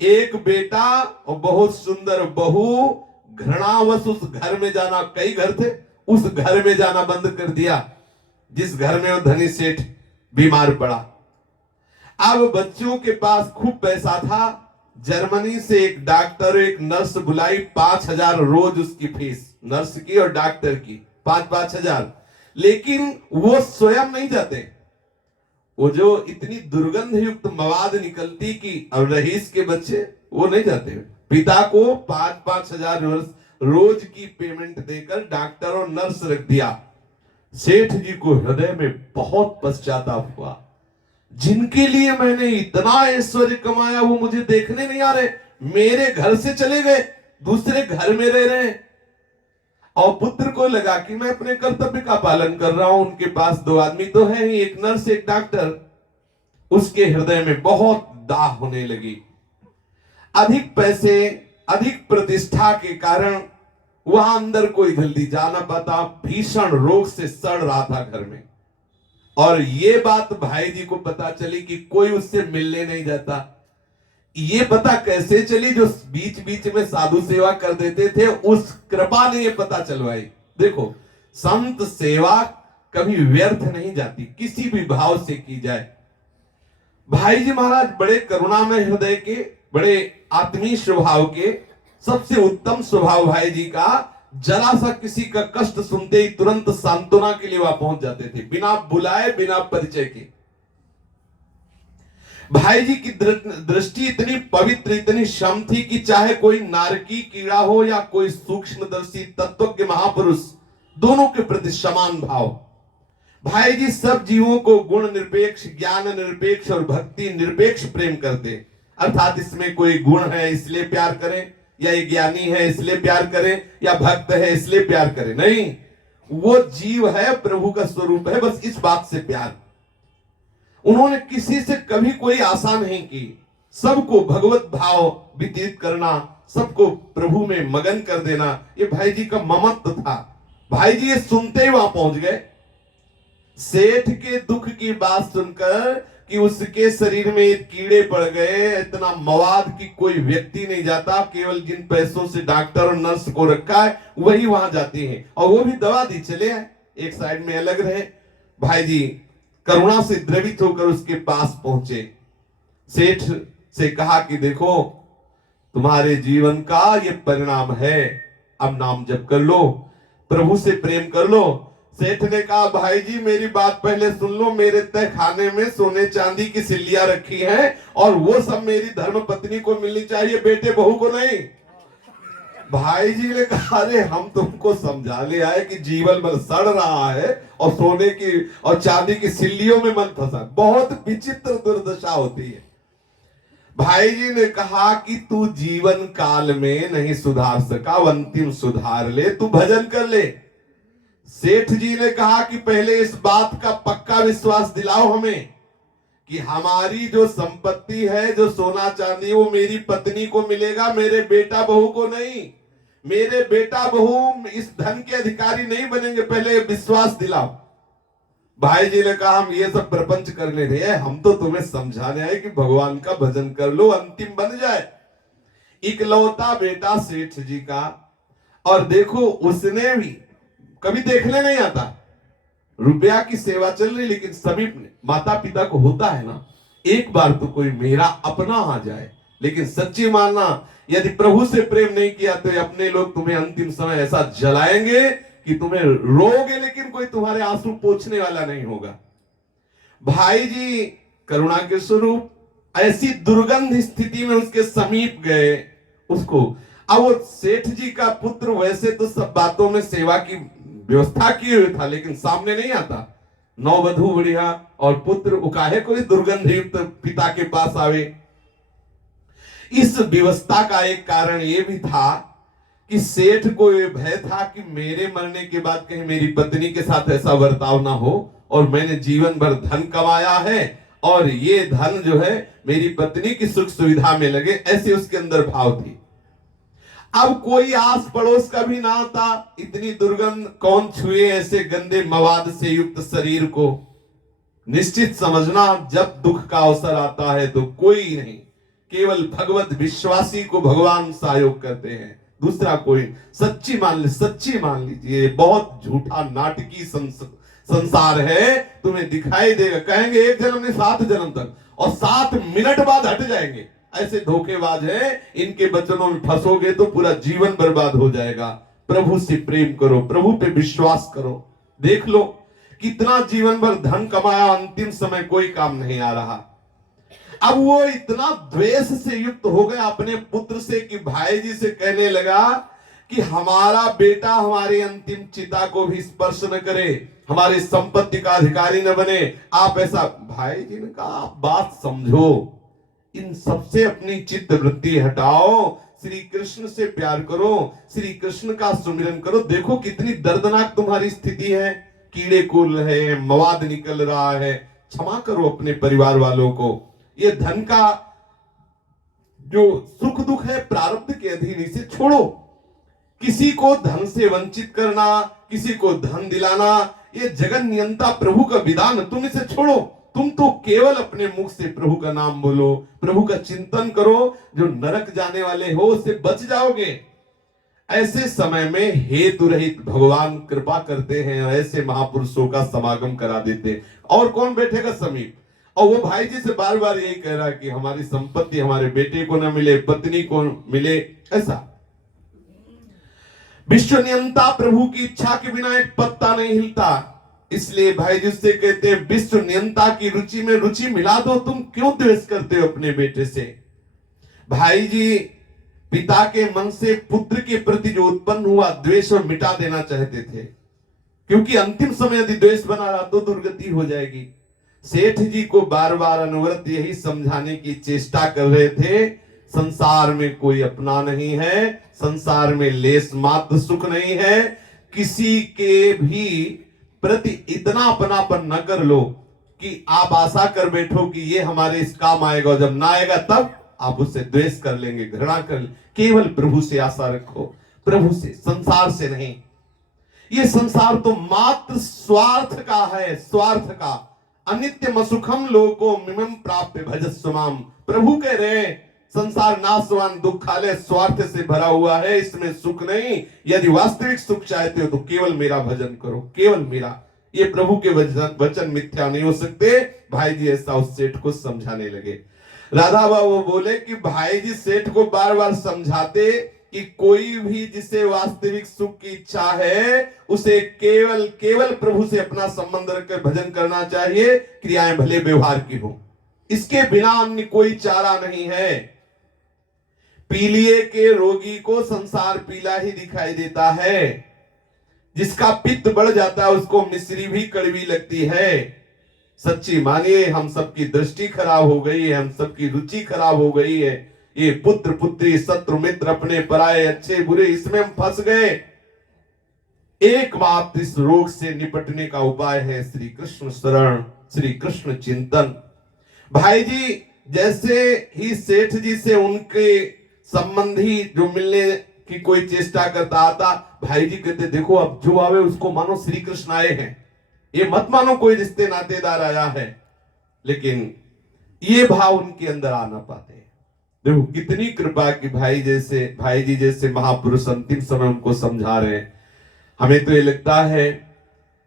एक बेटा और बहुत सुंदर बहू, घृणावश उस घर में जाना, कई घर थे, उस घर में जाना बंद कर दिया जिस घर में वो धनी सेठ बीमार पड़ा। अब बच्चों के पास खूब पैसा था, जर्मनी से एक डॉक्टर, एक नर्स बुलाई, 5,000 रोज उसकी फीस, नर्स की और डॉक्टर की 5,000। लेकिन वो स्वयं नहीं जाते, वो जो इतनी दुर्गंध युक्त मवाद निकलती कि अब रईस के बच्चे वो नहीं जाते। पिता को 5,000 रोज की पेमेंट देकर डॉक्टर और नर्स रख दिया। सेठ जी को हृदय में बहुत पश्चाताप हुआ, जिनके लिए मैंने इतना ऐश्वर्य कमाया वो मुझे देखने नहीं आ रहे, मेरे घर से चले गए, दूसरे घर में रह रहे हैं। और पुत्र को लगा कि मैं अपने कर्तव्य का पालन कर रहा हूं, उनके पास 2 आदमी तो है ही, एक नर्स एक डॉक्टर। उसके हृदय में बहुत दाह होने लगी। अधिक पैसे, अधिक प्रतिष्ठा के कारण वहां अंदर कोई जल्दी जा ना पाता, भीषण रोग से सड़ रहा था घर में। और ये बात भाई जी को पता चली कि कोई उससे मिलने नहीं जाता। ये पता कैसे चली? जो बीच बीच में साधु सेवा कर देते थे, उस कृपा ने ये पता चलवाई। देखो, संत सेवा कभी व्यर्थ नहीं जाती, किसी भी भाव से की जाए। भाई जी महाराज बड़े करुणामय हृदय के, बड़े आत्मीय स्वभाव के, सबसे उत्तम स्वभाव भाई जी का। जरा सा किसी का कष्ट सुनते ही तुरंत सांत्वना के लिए वहां पहुंच जाते थे, बिना बुलाए, बिना परिचय के। भाई जी की दृष्टि इतनी पवित्र, इतनी क्षम थी कि चाहे कोई नारकी कीड़ा हो या कोई सूक्ष्मदर्शी तत्वज्ञ महापुरुष, दोनों के प्रति समान भाव। भाई जी सब जीवों को गुण निरपेक्ष, ज्ञान निरपेक्ष और भक्ति निरपेक्ष प्रेम करते। अर्थात इसमें कोई गुण है इसलिए प्यार करें, या ये ज्ञानी है इसलिए प्यार करें, या भक्त है इसलिए प्यार करें। नहीं, वो जीव है, प्रभु का स्वरूप है, बस इस बात से प्यार। उन्होंने किसी से कभी कोई आशा नहीं की, सबको भगवत भाव व्यतीत करना, सबको प्रभु में मगन कर देना, ये भाई जी का ममत्व था। भाई जी ये सुनते ही वहां पहुंच गए। सेठ के दुख की बात सुनकर कि उसके शरीर में कीड़े पड़ गए, इतना मवाद की कोई व्यक्ति नहीं जाता, केवल जिन पैसों से डॉक्टर और नर्स को रखा है वही वहां जाती हैं, और वो भी दवा दी चले आए, एक साइड में अलग रहे। भाई जी करुणा से द्रवित होकर उसके पास पहुंचे, सेठ से कहा कि देखो तुम्हारे जीवन का ये परिणाम है, अब नाम जप कर लो, प्रभु से प्रेम कर लो। सेठ ने कहा भाई जी मेरी बात पहले सुन लो, मेरे तय खाने में सोने चांदी की सिल्लियां रखी हैं, और वो सब मेरी धर्म पत्नी को मिलनी चाहिए, बेटे बहू को नहीं। भाई जी ने कहा अरे हम तुमको समझा ले आए कि जीवन में सड़ रहा है और सोने की और चांदी की सिल्लियों में मन फंसा। बहुत विचित्र दुर्दशा होती है। भाई जी ने कहा कि तू जीवन काल में नहीं सुधार सका, अंतिम सुधार ले, तू भजन कर ले। सेठ जी ने कहा कि पहले इस बात का पक्का विश्वास दिलाओ हमें कि हमारी जो संपत्ति है, जो सोना चांदी, वो मेरी पत्नी को मिलेगा, मेरे बेटा बहू को नहीं। मेरे बेटा बहू इस धन के अधिकारी नहीं बनेंगे, पहले विश्वास दिलाओ। भाई जी ने कहा हम ये सब प्रपंच करने रहे हैं, हम तो तुम्हें समझाने आए कि भगवान का भजन कर लो, अंतिम बन जाए। इकलौता बेटा सेठ जी का, और देखो उसने भी कभी देखने नहीं आता, रुपया की सेवा चल रही, लेकिन समीप में माता पिता को होता है ना, एक बार तो कोई मेरा अपना आ जाए। लेकिन सच्ची मानना, यदि प्रभु से प्रेम नहीं किया तो अपने लोग तुम्हें अंतिम समय ऐसा जलाएंगे कि तुम्हें रोगे, लेकिन कोई तुम्हारे आंसू पोंछने वाला नहीं होगा। भाई जी करुणा के स्वरूप ऐसी दुर्गंध स्थिति में उसके समीप गए उसको। अब वो सेठ जी का पुत्र वैसे तो सब बातों में सेवा की व्यवस्था किए हुए था, लेकिन सामने नहीं आता। नौवधू बढ़िया और पुत्र उकाहे कोई दुर्गंध युक्त पिता के पास आवे। इस व्यवस्था का एक कारण यह भी था कि सेठ को यह भय था कि मेरे मरने के बाद कहीं मेरी पत्नी के साथ ऐसा बर्ताव ना हो, और मैंने जीवन भर धन कमाया है और ये धन जो है मेरी पत्नी की सुख सुविधा में लगे, ऐसे उसके अंदर भाव थी। अब कोई आस पड़ोस का भी ना आता, इतनी दुर्गंध कौन छुए ऐसे गंदे मवाद से युक्त शरीर को। निश्चित समझना जब दुख का अवसर आता है तो कोई नहीं, केवल भगवत विश्वासी को भगवान सहयोग करते हैं, दूसरा कोई। सच्ची मान लीजिए, बहुत झूठा नाटकी संसार है, तुम्हें दिखाई देगा, कहेंगे एक जन्म नहीं 7 जन्म तक, और 7 मिनट बाद हट जाएंगे। ऐसे धोखेबाज है, इनके वचनों में फंसोगे तो पूरा जीवन बर्बाद हो जाएगा। प्रभु से प्रेम करो, प्रभु पे विश्वास करो। देख लो कितना जीवन भर धन कमाया, अंतिम समय कोई काम नहीं आ रहा। अब वो इतना द्वेष से युक्त हो गया अपने पुत्र से कि भाई जी से कहने लगा कि हमारा बेटा हमारी अंतिम चिता को भी स्पर्श न करे, हमारी संपत्ति का अधिकारी न बने। आप ऐसा, भाई जी ने कहा आप बात समझो, इन सबसे अपनी चित्त वृत्ति हटाओ, श्री कृष्ण से प्यार करो, श्री कृष्ण का सुमिरन करो। देखो कितनी दर्दनाक तुम्हारी स्थिति है, कीड़े कुल है, मवाद निकल रहा है, क्षमा करो अपने परिवार वालों को। ये धन का जो सुख दुख है प्रारब्ध के अधीन, इसे छोड़ो। किसी को धन से वंचित करना, किसी को धन दिलाना, ये जगन नियंता प्रभु का विधान, तुम इसे छोड़ो। तुम तो केवल अपने मुख से प्रभु का नाम बोलो, प्रभु का चिंतन करो, जो नरक जाने वाले हो उससे बच जाओगे। ऐसे समय में हेतु रहित भगवान कृपा करते हैं, ऐसे महापुरुषों का समागम करा देते हैं। और कौन बैठेगा समीप? और वो भाई जी से बार बार यही कह रहा कि हमारी संपत्ति हमारे बेटे को न मिले, पत्नी को मिले। ऐसा विश्व नियंता प्रभु की इच्छा के बिना एक पत्ता नहीं हिलता। इसलिए भाई जी से कहते हैं विश्व नियंता की रुचि में रुचि मिला दो। तुम क्यों द्वेष करते हो अपने बेटे से? भाई जी पिता के मन से पुत्र के प्रति जो उत्पन्न हुआ द्वेष और मिटा देना चाहते थे, क्योंकि अंतिम समय यदि द्वेष बना रहा तो दुर्गति हो जाएगी। सेठ जी को बार बार अनवरत यही समझाने की चेष्टा कर रहे थे। संसार में कोई अपना नहीं है, संसार में लेस मात्र सुख नहीं है। किसी के भी प्रति इतना अपनापन न कर लो कि आप आशा कर बैठो कि ये हमारे इस काम आएगा, और जब ना आएगा तब आप उससे द्वेष कर लेंगे, घृणा कर। केवल प्रभु से आशा रखो, प्रभु से, संसार से नहीं। ये संसार तो मात्र स्वार्थ का है, स्वार्थ का। अनित्यम सुखम लोको मिमं प्राप्य भजस्व माम। प्रभु कह रहे हैं संसार नाशवान दुखालय स्वार्थ से भरा हुआ है, इसमें सुख नहीं। यदि वास्तविक सुख चाहते हो तो केवल मेरा भजन करो, केवल मेरा। ये प्रभु के वचन मिथ्या नहीं हो सकते। भाई जी ऐसा उस सेठ को समझाने लगे। राधा बाबू बोले कि भाई जी सेठ को बार बार समझाते कि कोई भी जिसे वास्तविक सुख की इच्छा है उसे केवल केवल प्रभु से अपना संबंध रखकर भजन करना चाहिए, क्रियाएं भले व्यवहार की हो, इसके बिना अन्य कोई चारा नहीं है। पीलिए के रोगी को संसार पीला ही दिखाई देता है, जिसका पित्त बढ़ जाता है उसको मिश्री भी कड़वी लगती है। सच्ची मानिए हम सबकी दृष्टि खराब हो गई है, हम सबकी रुचि खराब हो गई है। ये पुत्र पुत्री शत्रु मित्र अपने पराये अच्छे बुरे इसमें हम फंस गए। एकमात्र इस रोग से निपटने का उपाय है श्री कृष्ण शरण, श्री कृष्ण चिंतन। भाई जी जैसे ही सेठ जी से उनके संबंधी जो मिलने की कोई चेष्टा करता आता, भाई जी कहते देखो अब जो आवे उसको मानो श्री कृष्ण आए हैं, ये मत मानो कोई रिश्ते नातेदार आया है। लेकिन ये भाव उनके अंदर आ ना पाते। देखो कितनी कृपा की भाई जी जैसे महापुरुष अंतिम समय उनको समझा रहे हैं। हमें तो ये लगता है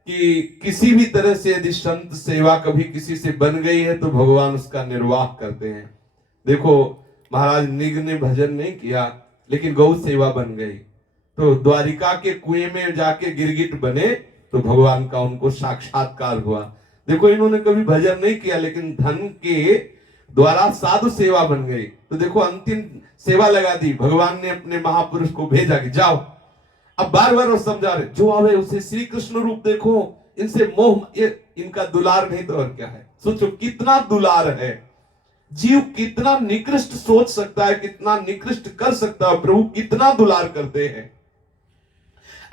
कि किसी भी तरह से यदि संत सेवा कभी किसी से बन गई है तो भगवान उसका निर्वाह करते हैं। देखो महाराज निग ने भजन नहीं किया लेकिन गौ सेवा बन गई, तो द्वारिका के कुएं में जाके गिरगिट बने तो भगवान का उनको साक्षात्कार हुआ। देखो इन्होंने कभी भजन नहीं किया लेकिन धन के द्वारा साधु सेवा बन गई, तो देखो अंतिम सेवा लगा दी, भगवान ने अपने महापुरुष को भेजा कि जाओ। अब बार बार वो समझा रहे जो आवे उसे श्री कृष्ण रूप देखो, इनसे मोह, ये इनका दुलार नहीं तो और क्या है। सोचो कितना दुलार है, जीव कितना निकृष्ट सोच सकता है, कितना निकृष्ट कर सकता है, प्रभु कितना दुलार करते हैं।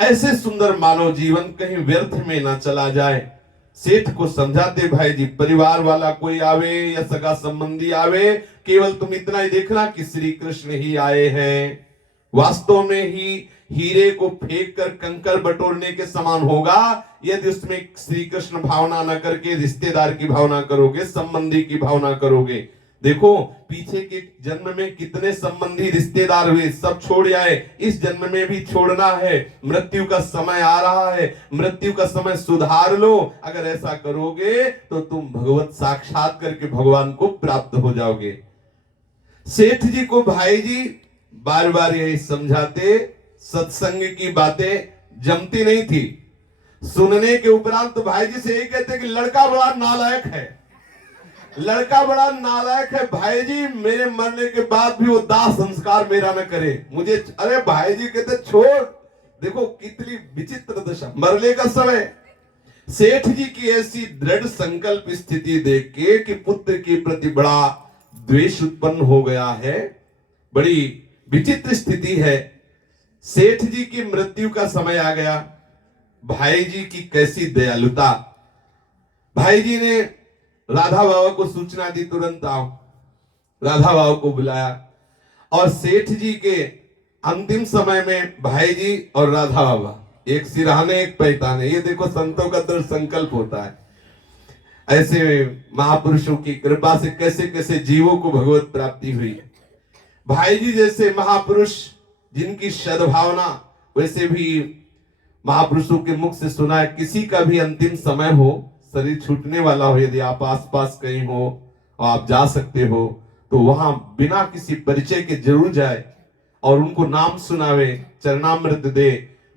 ऐसे सुंदर मानव जीवन कहीं व्यर्थ में ना चला जाए। सेठ को समझाते भाई जी परिवार वाला कोई आवे या सगा संबंधी आवे, केवल तुम इतना ही देखना कि श्री कृष्ण ही आए हैं। वास्तव में ही हीरे को फेंक कर कंकर बटोरने के समान होगा यदि उसमें श्री कृष्ण भावना न करके रिश्तेदार की भावना करोगे, संबंधी की भावना करोगे। देखो पीछे के जन्म में कितने संबंधी रिश्तेदार हुए, सब छोड़ आए, इस जन्म में भी छोड़ना है। मृत्यु का समय आ रहा है, मृत्यु का समय सुधार लो। अगर ऐसा करोगे तो तुम भगवत साक्षात करके भगवान को प्राप्त हो जाओगे। सेठ जी को भाई जी बार बार यही समझाते, सत्संग की बातें जमती नहीं थी। सुनने के उपरांत तो भाई जी से यही कहते कि लड़का बड़ा नालायक है, लड़का बड़ा नालायक है। भाई जी मेरे मरने के बाद भी वो दाह संस्कार मेरा न करे मुझे। अरे भाई जी कहते छोड़, देखो कितनी विचित्र दशा, मरने का समय। सेठ जी की ऐसी दृढ़ संकल्प स्थिति देख के कि पुत्र के प्रति बड़ा द्वेष उत्पन्न हो गया है, बड़ी विचित्र स्थिति है। सेठ जी की मृत्यु का समय आ गया, भाई जी की कैसी दयालुता। भाई जी ने राधा बाबा को सूचना दी, तुरंत आओ। राधा बाबा को बुलाया और सेठ जी के अंतिम समय में भाई जी और राधा बाबा, एक सिरहाने एक पैताने। ये देखो संतों का दृढ़ संकल्प होता है। ऐसे महापुरुषों की कृपा से कैसे कैसे जीवों को भगवत प्राप्ति हुई। भाई जी जैसे महापुरुष जिनकी सद्भावना, वैसे भी महापुरुषों के मुख से सुना है किसी का भी अंतिम समय हो, शरीर छूटने वाला हो, यदि आप आसपास कहीं हो और आप जा सकते हो तो वहां बिना किसी परिचय के जरूर जाए और उनको नाम सुनावे, चरणामृत दे,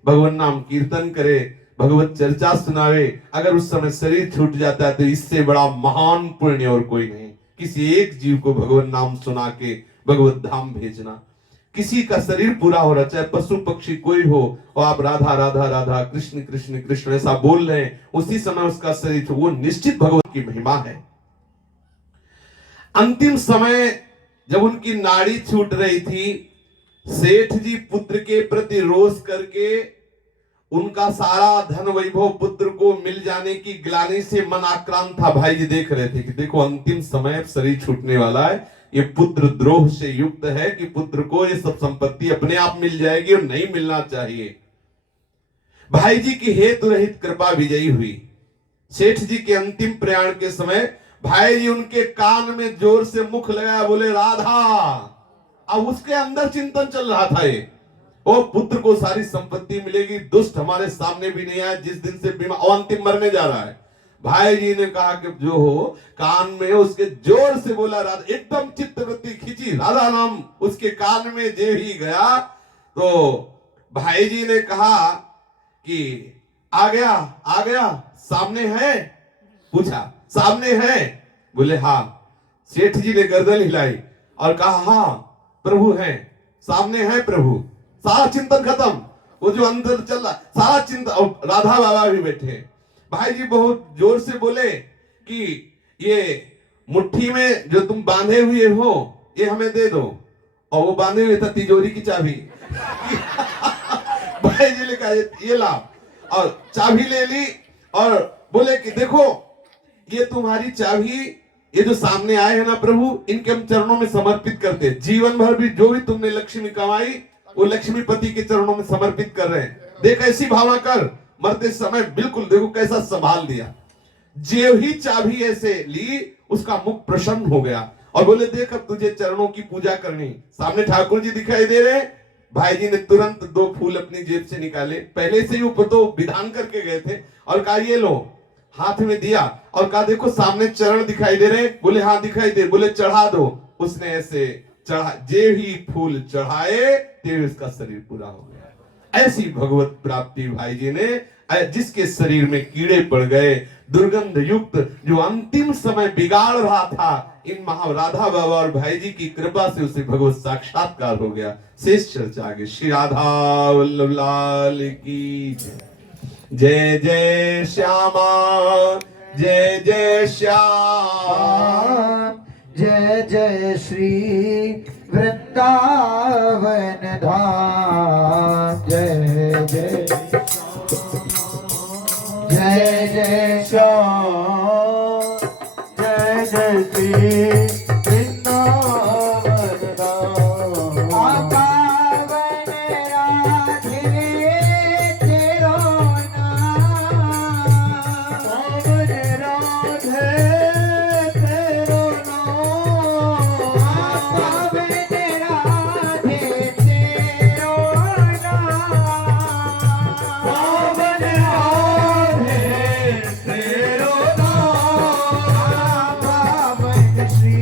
भगवान नाम कीर्तन करे, भगवत चर्चा सुनावे। अगर उस समय शरीर छूट जाता है तो इससे बड़ा महान पुण्य और कोई नहीं। किसी एक जीव को भगवान नाम सुना के भगवत धाम भेजना। किसी का शरीर पूरा हो रहा, चाहे पशु पक्षी कोई हो, और आप राधा राधा राधा कृष्ण कृष्ण कृष्ण ऐसा बोल रहे हैं, उसी समय उसका शरीर, वो निश्चित भगवत की महिमा है। अंतिम समय जब उनकी नाड़ी छूट रही थी, सेठ जी पुत्र के प्रति रोष करके उनका सारा धन वैभव पुत्र को मिल जाने की ग्लानि से मन आक्रांत था। भाई जी देख रहे थे कि देखो अंतिम समय शरीर छूटने वाला है, ये पुत्र द्रोह से युक्त है कि पुत्र को ये सब संपत्ति अपने आप मिल जाएगी और नहीं मिलना चाहिए। भाई जी की हेतु रहित कृपा विजयी हुई। सेठ जी के अंतिम प्रयाण के समय भाई जी उनके कान में जोर से मुख लगाया, बोले राधा। अब उसके अंदर चिंतन चल रहा था, ये ओ पुत्र को सारी संपत्ति मिलेगी, दुष्ट हमारे सामने भी नहीं आया, जिस दिन से बीमार अंतिम मरने जा रहा है। भाई जी ने कहा कि जो हो, कान में उसके जोर से बोला राधा, एकदम चित्तवृत्ति खींची, राधा नाम उसके कान में जे ही गया तो भाई जी ने कहा कि आ गया सामने है? पूछा सामने है? बोले हाँ। सेठ जी ने गर्दन हिलाई और कहा हाँ प्रभु है, सामने है प्रभु। सारा चिंतन खत्म, वो जो अंदर चल रहा सारा चिंतन। और राधा बाबा भी बैठे। भाई जी बहुत जोर से बोले कि ये मुट्ठी में जो तुम बांधे हुए हो ये हमें दे दो। और वो बांधे हुए था तिजोरी की चाबी। भाई जी ने कहा ये ला, और चाबी ले ली और बोले कि देखो ये तुम्हारी चाबी, ये जो सामने आए हैं ना प्रभु, इनके हम चरणों में समर्पित करते हैं। जीवन भर भी जो भी तुमने लक्ष्मी कमाई वो लक्ष्मीपति के चरणों में समर्पित कर रहे हैं। देख ऐसी भावना कर, मरते समय बिल्कुल देखो कैसा संभाल दिया। जो ही चाबी ऐसे ली उसका मुख प्रसन्न हो गया और बोले देख अब तुझे चरणों की पूजा करनी। सामने ठाकुर जी दिखाई दे रहे। भाई जी ने तुरंत 2 फूल अपनी जेब से निकाले, पहले से ही ऊपर तो विधान करके गए थे, और कहा ये लो, हाथ में दिया और कहा देखो सामने चरण दिखाई दे रहे? बोले हाँ दिखाई दे। बोले चढ़ा दो। उसने ऐसे चढ़ा, जे ही फूल चढ़ाए ते उसका शरीर पूरा हो गया। ऐसी भगवत प्राप्ति भाई जी ने, जिसके शरीर में कीड़े पड़ गए, दुर्गंध युक्त, जो अंतिम समय बिगाड़ रहा था, इन महाराधा बाबा और भाई जी की कृपा से उसे भगवत साक्षात्कार हो गया। शेष चर्चा आगे। श्री राधा वल्लभ लाल की जय जय श्यामा, जय जय श्याम, जय जय श्री वृंदावन धाम। जय जय जय जय श्याम, जय जय श्री वृंदावन धाम। पावन राधे तेरो नाम, पावन राधे तेरो नाम, पावन राधे तेरो नाम, पावन राधे तेरो नाम, पावन श्री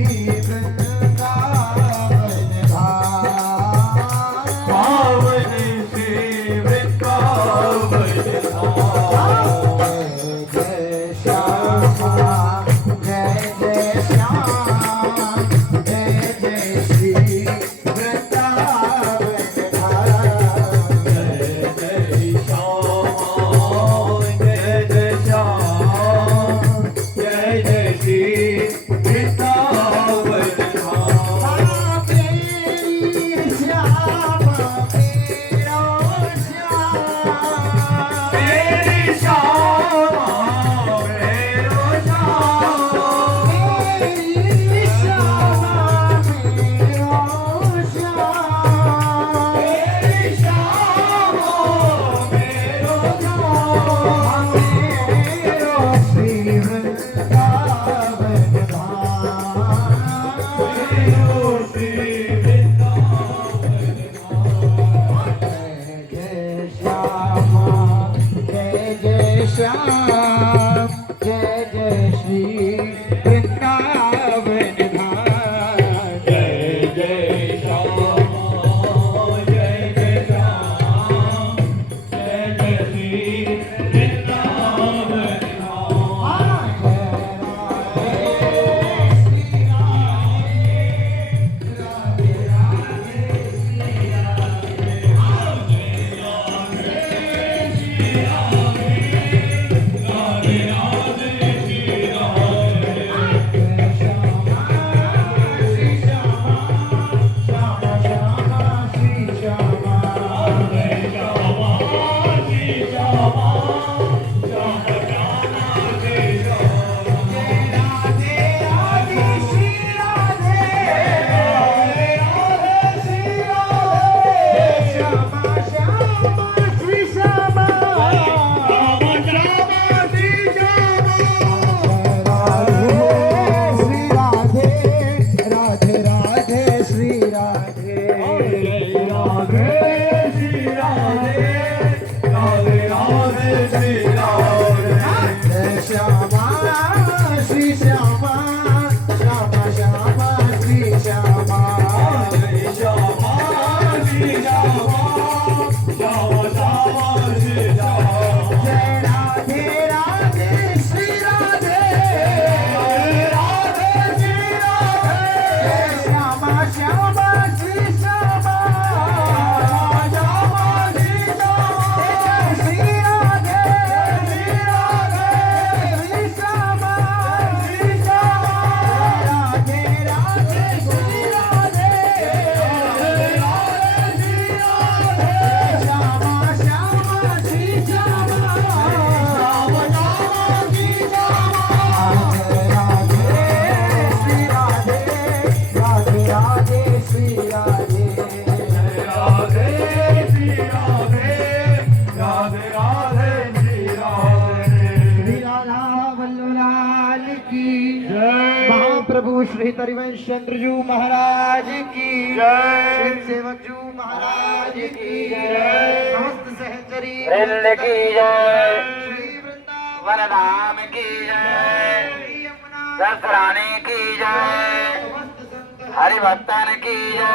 श्री हरिवंश चंद्रजू महाराज की जय। श्री सेवक जू महाराज की जय। समस्त सहचरी वृंद की जय। श्री वृंदावन वरदाम की जय। श्री यमुना दसरानी की जय। समस्त संत हरिभक्तन की जय।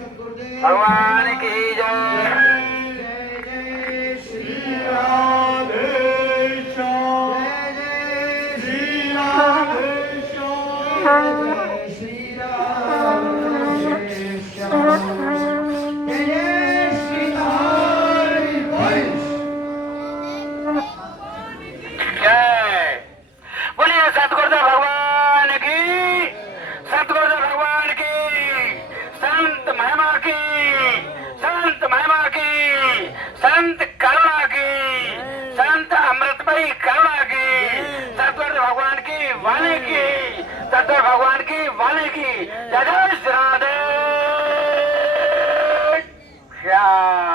सद्गुरुदेव भगवान की जय। जय जय श्री राधे श्याम जय जय श्री राधे श्याम जय श्री राधे श्याम जय जय श्री हरिवंश जय। बोलिए सतगुरुदेव भगवान की। सतगुरुदेव भगवान की। संत महिमा की। संत महिमा की। संत करुणा की। संत अमृतमयी करुणा की। सतगुरुदेव भगवान की वाणी की। सतगुरु भगवान की वाणी की। जय जय श्री राधे श्याम।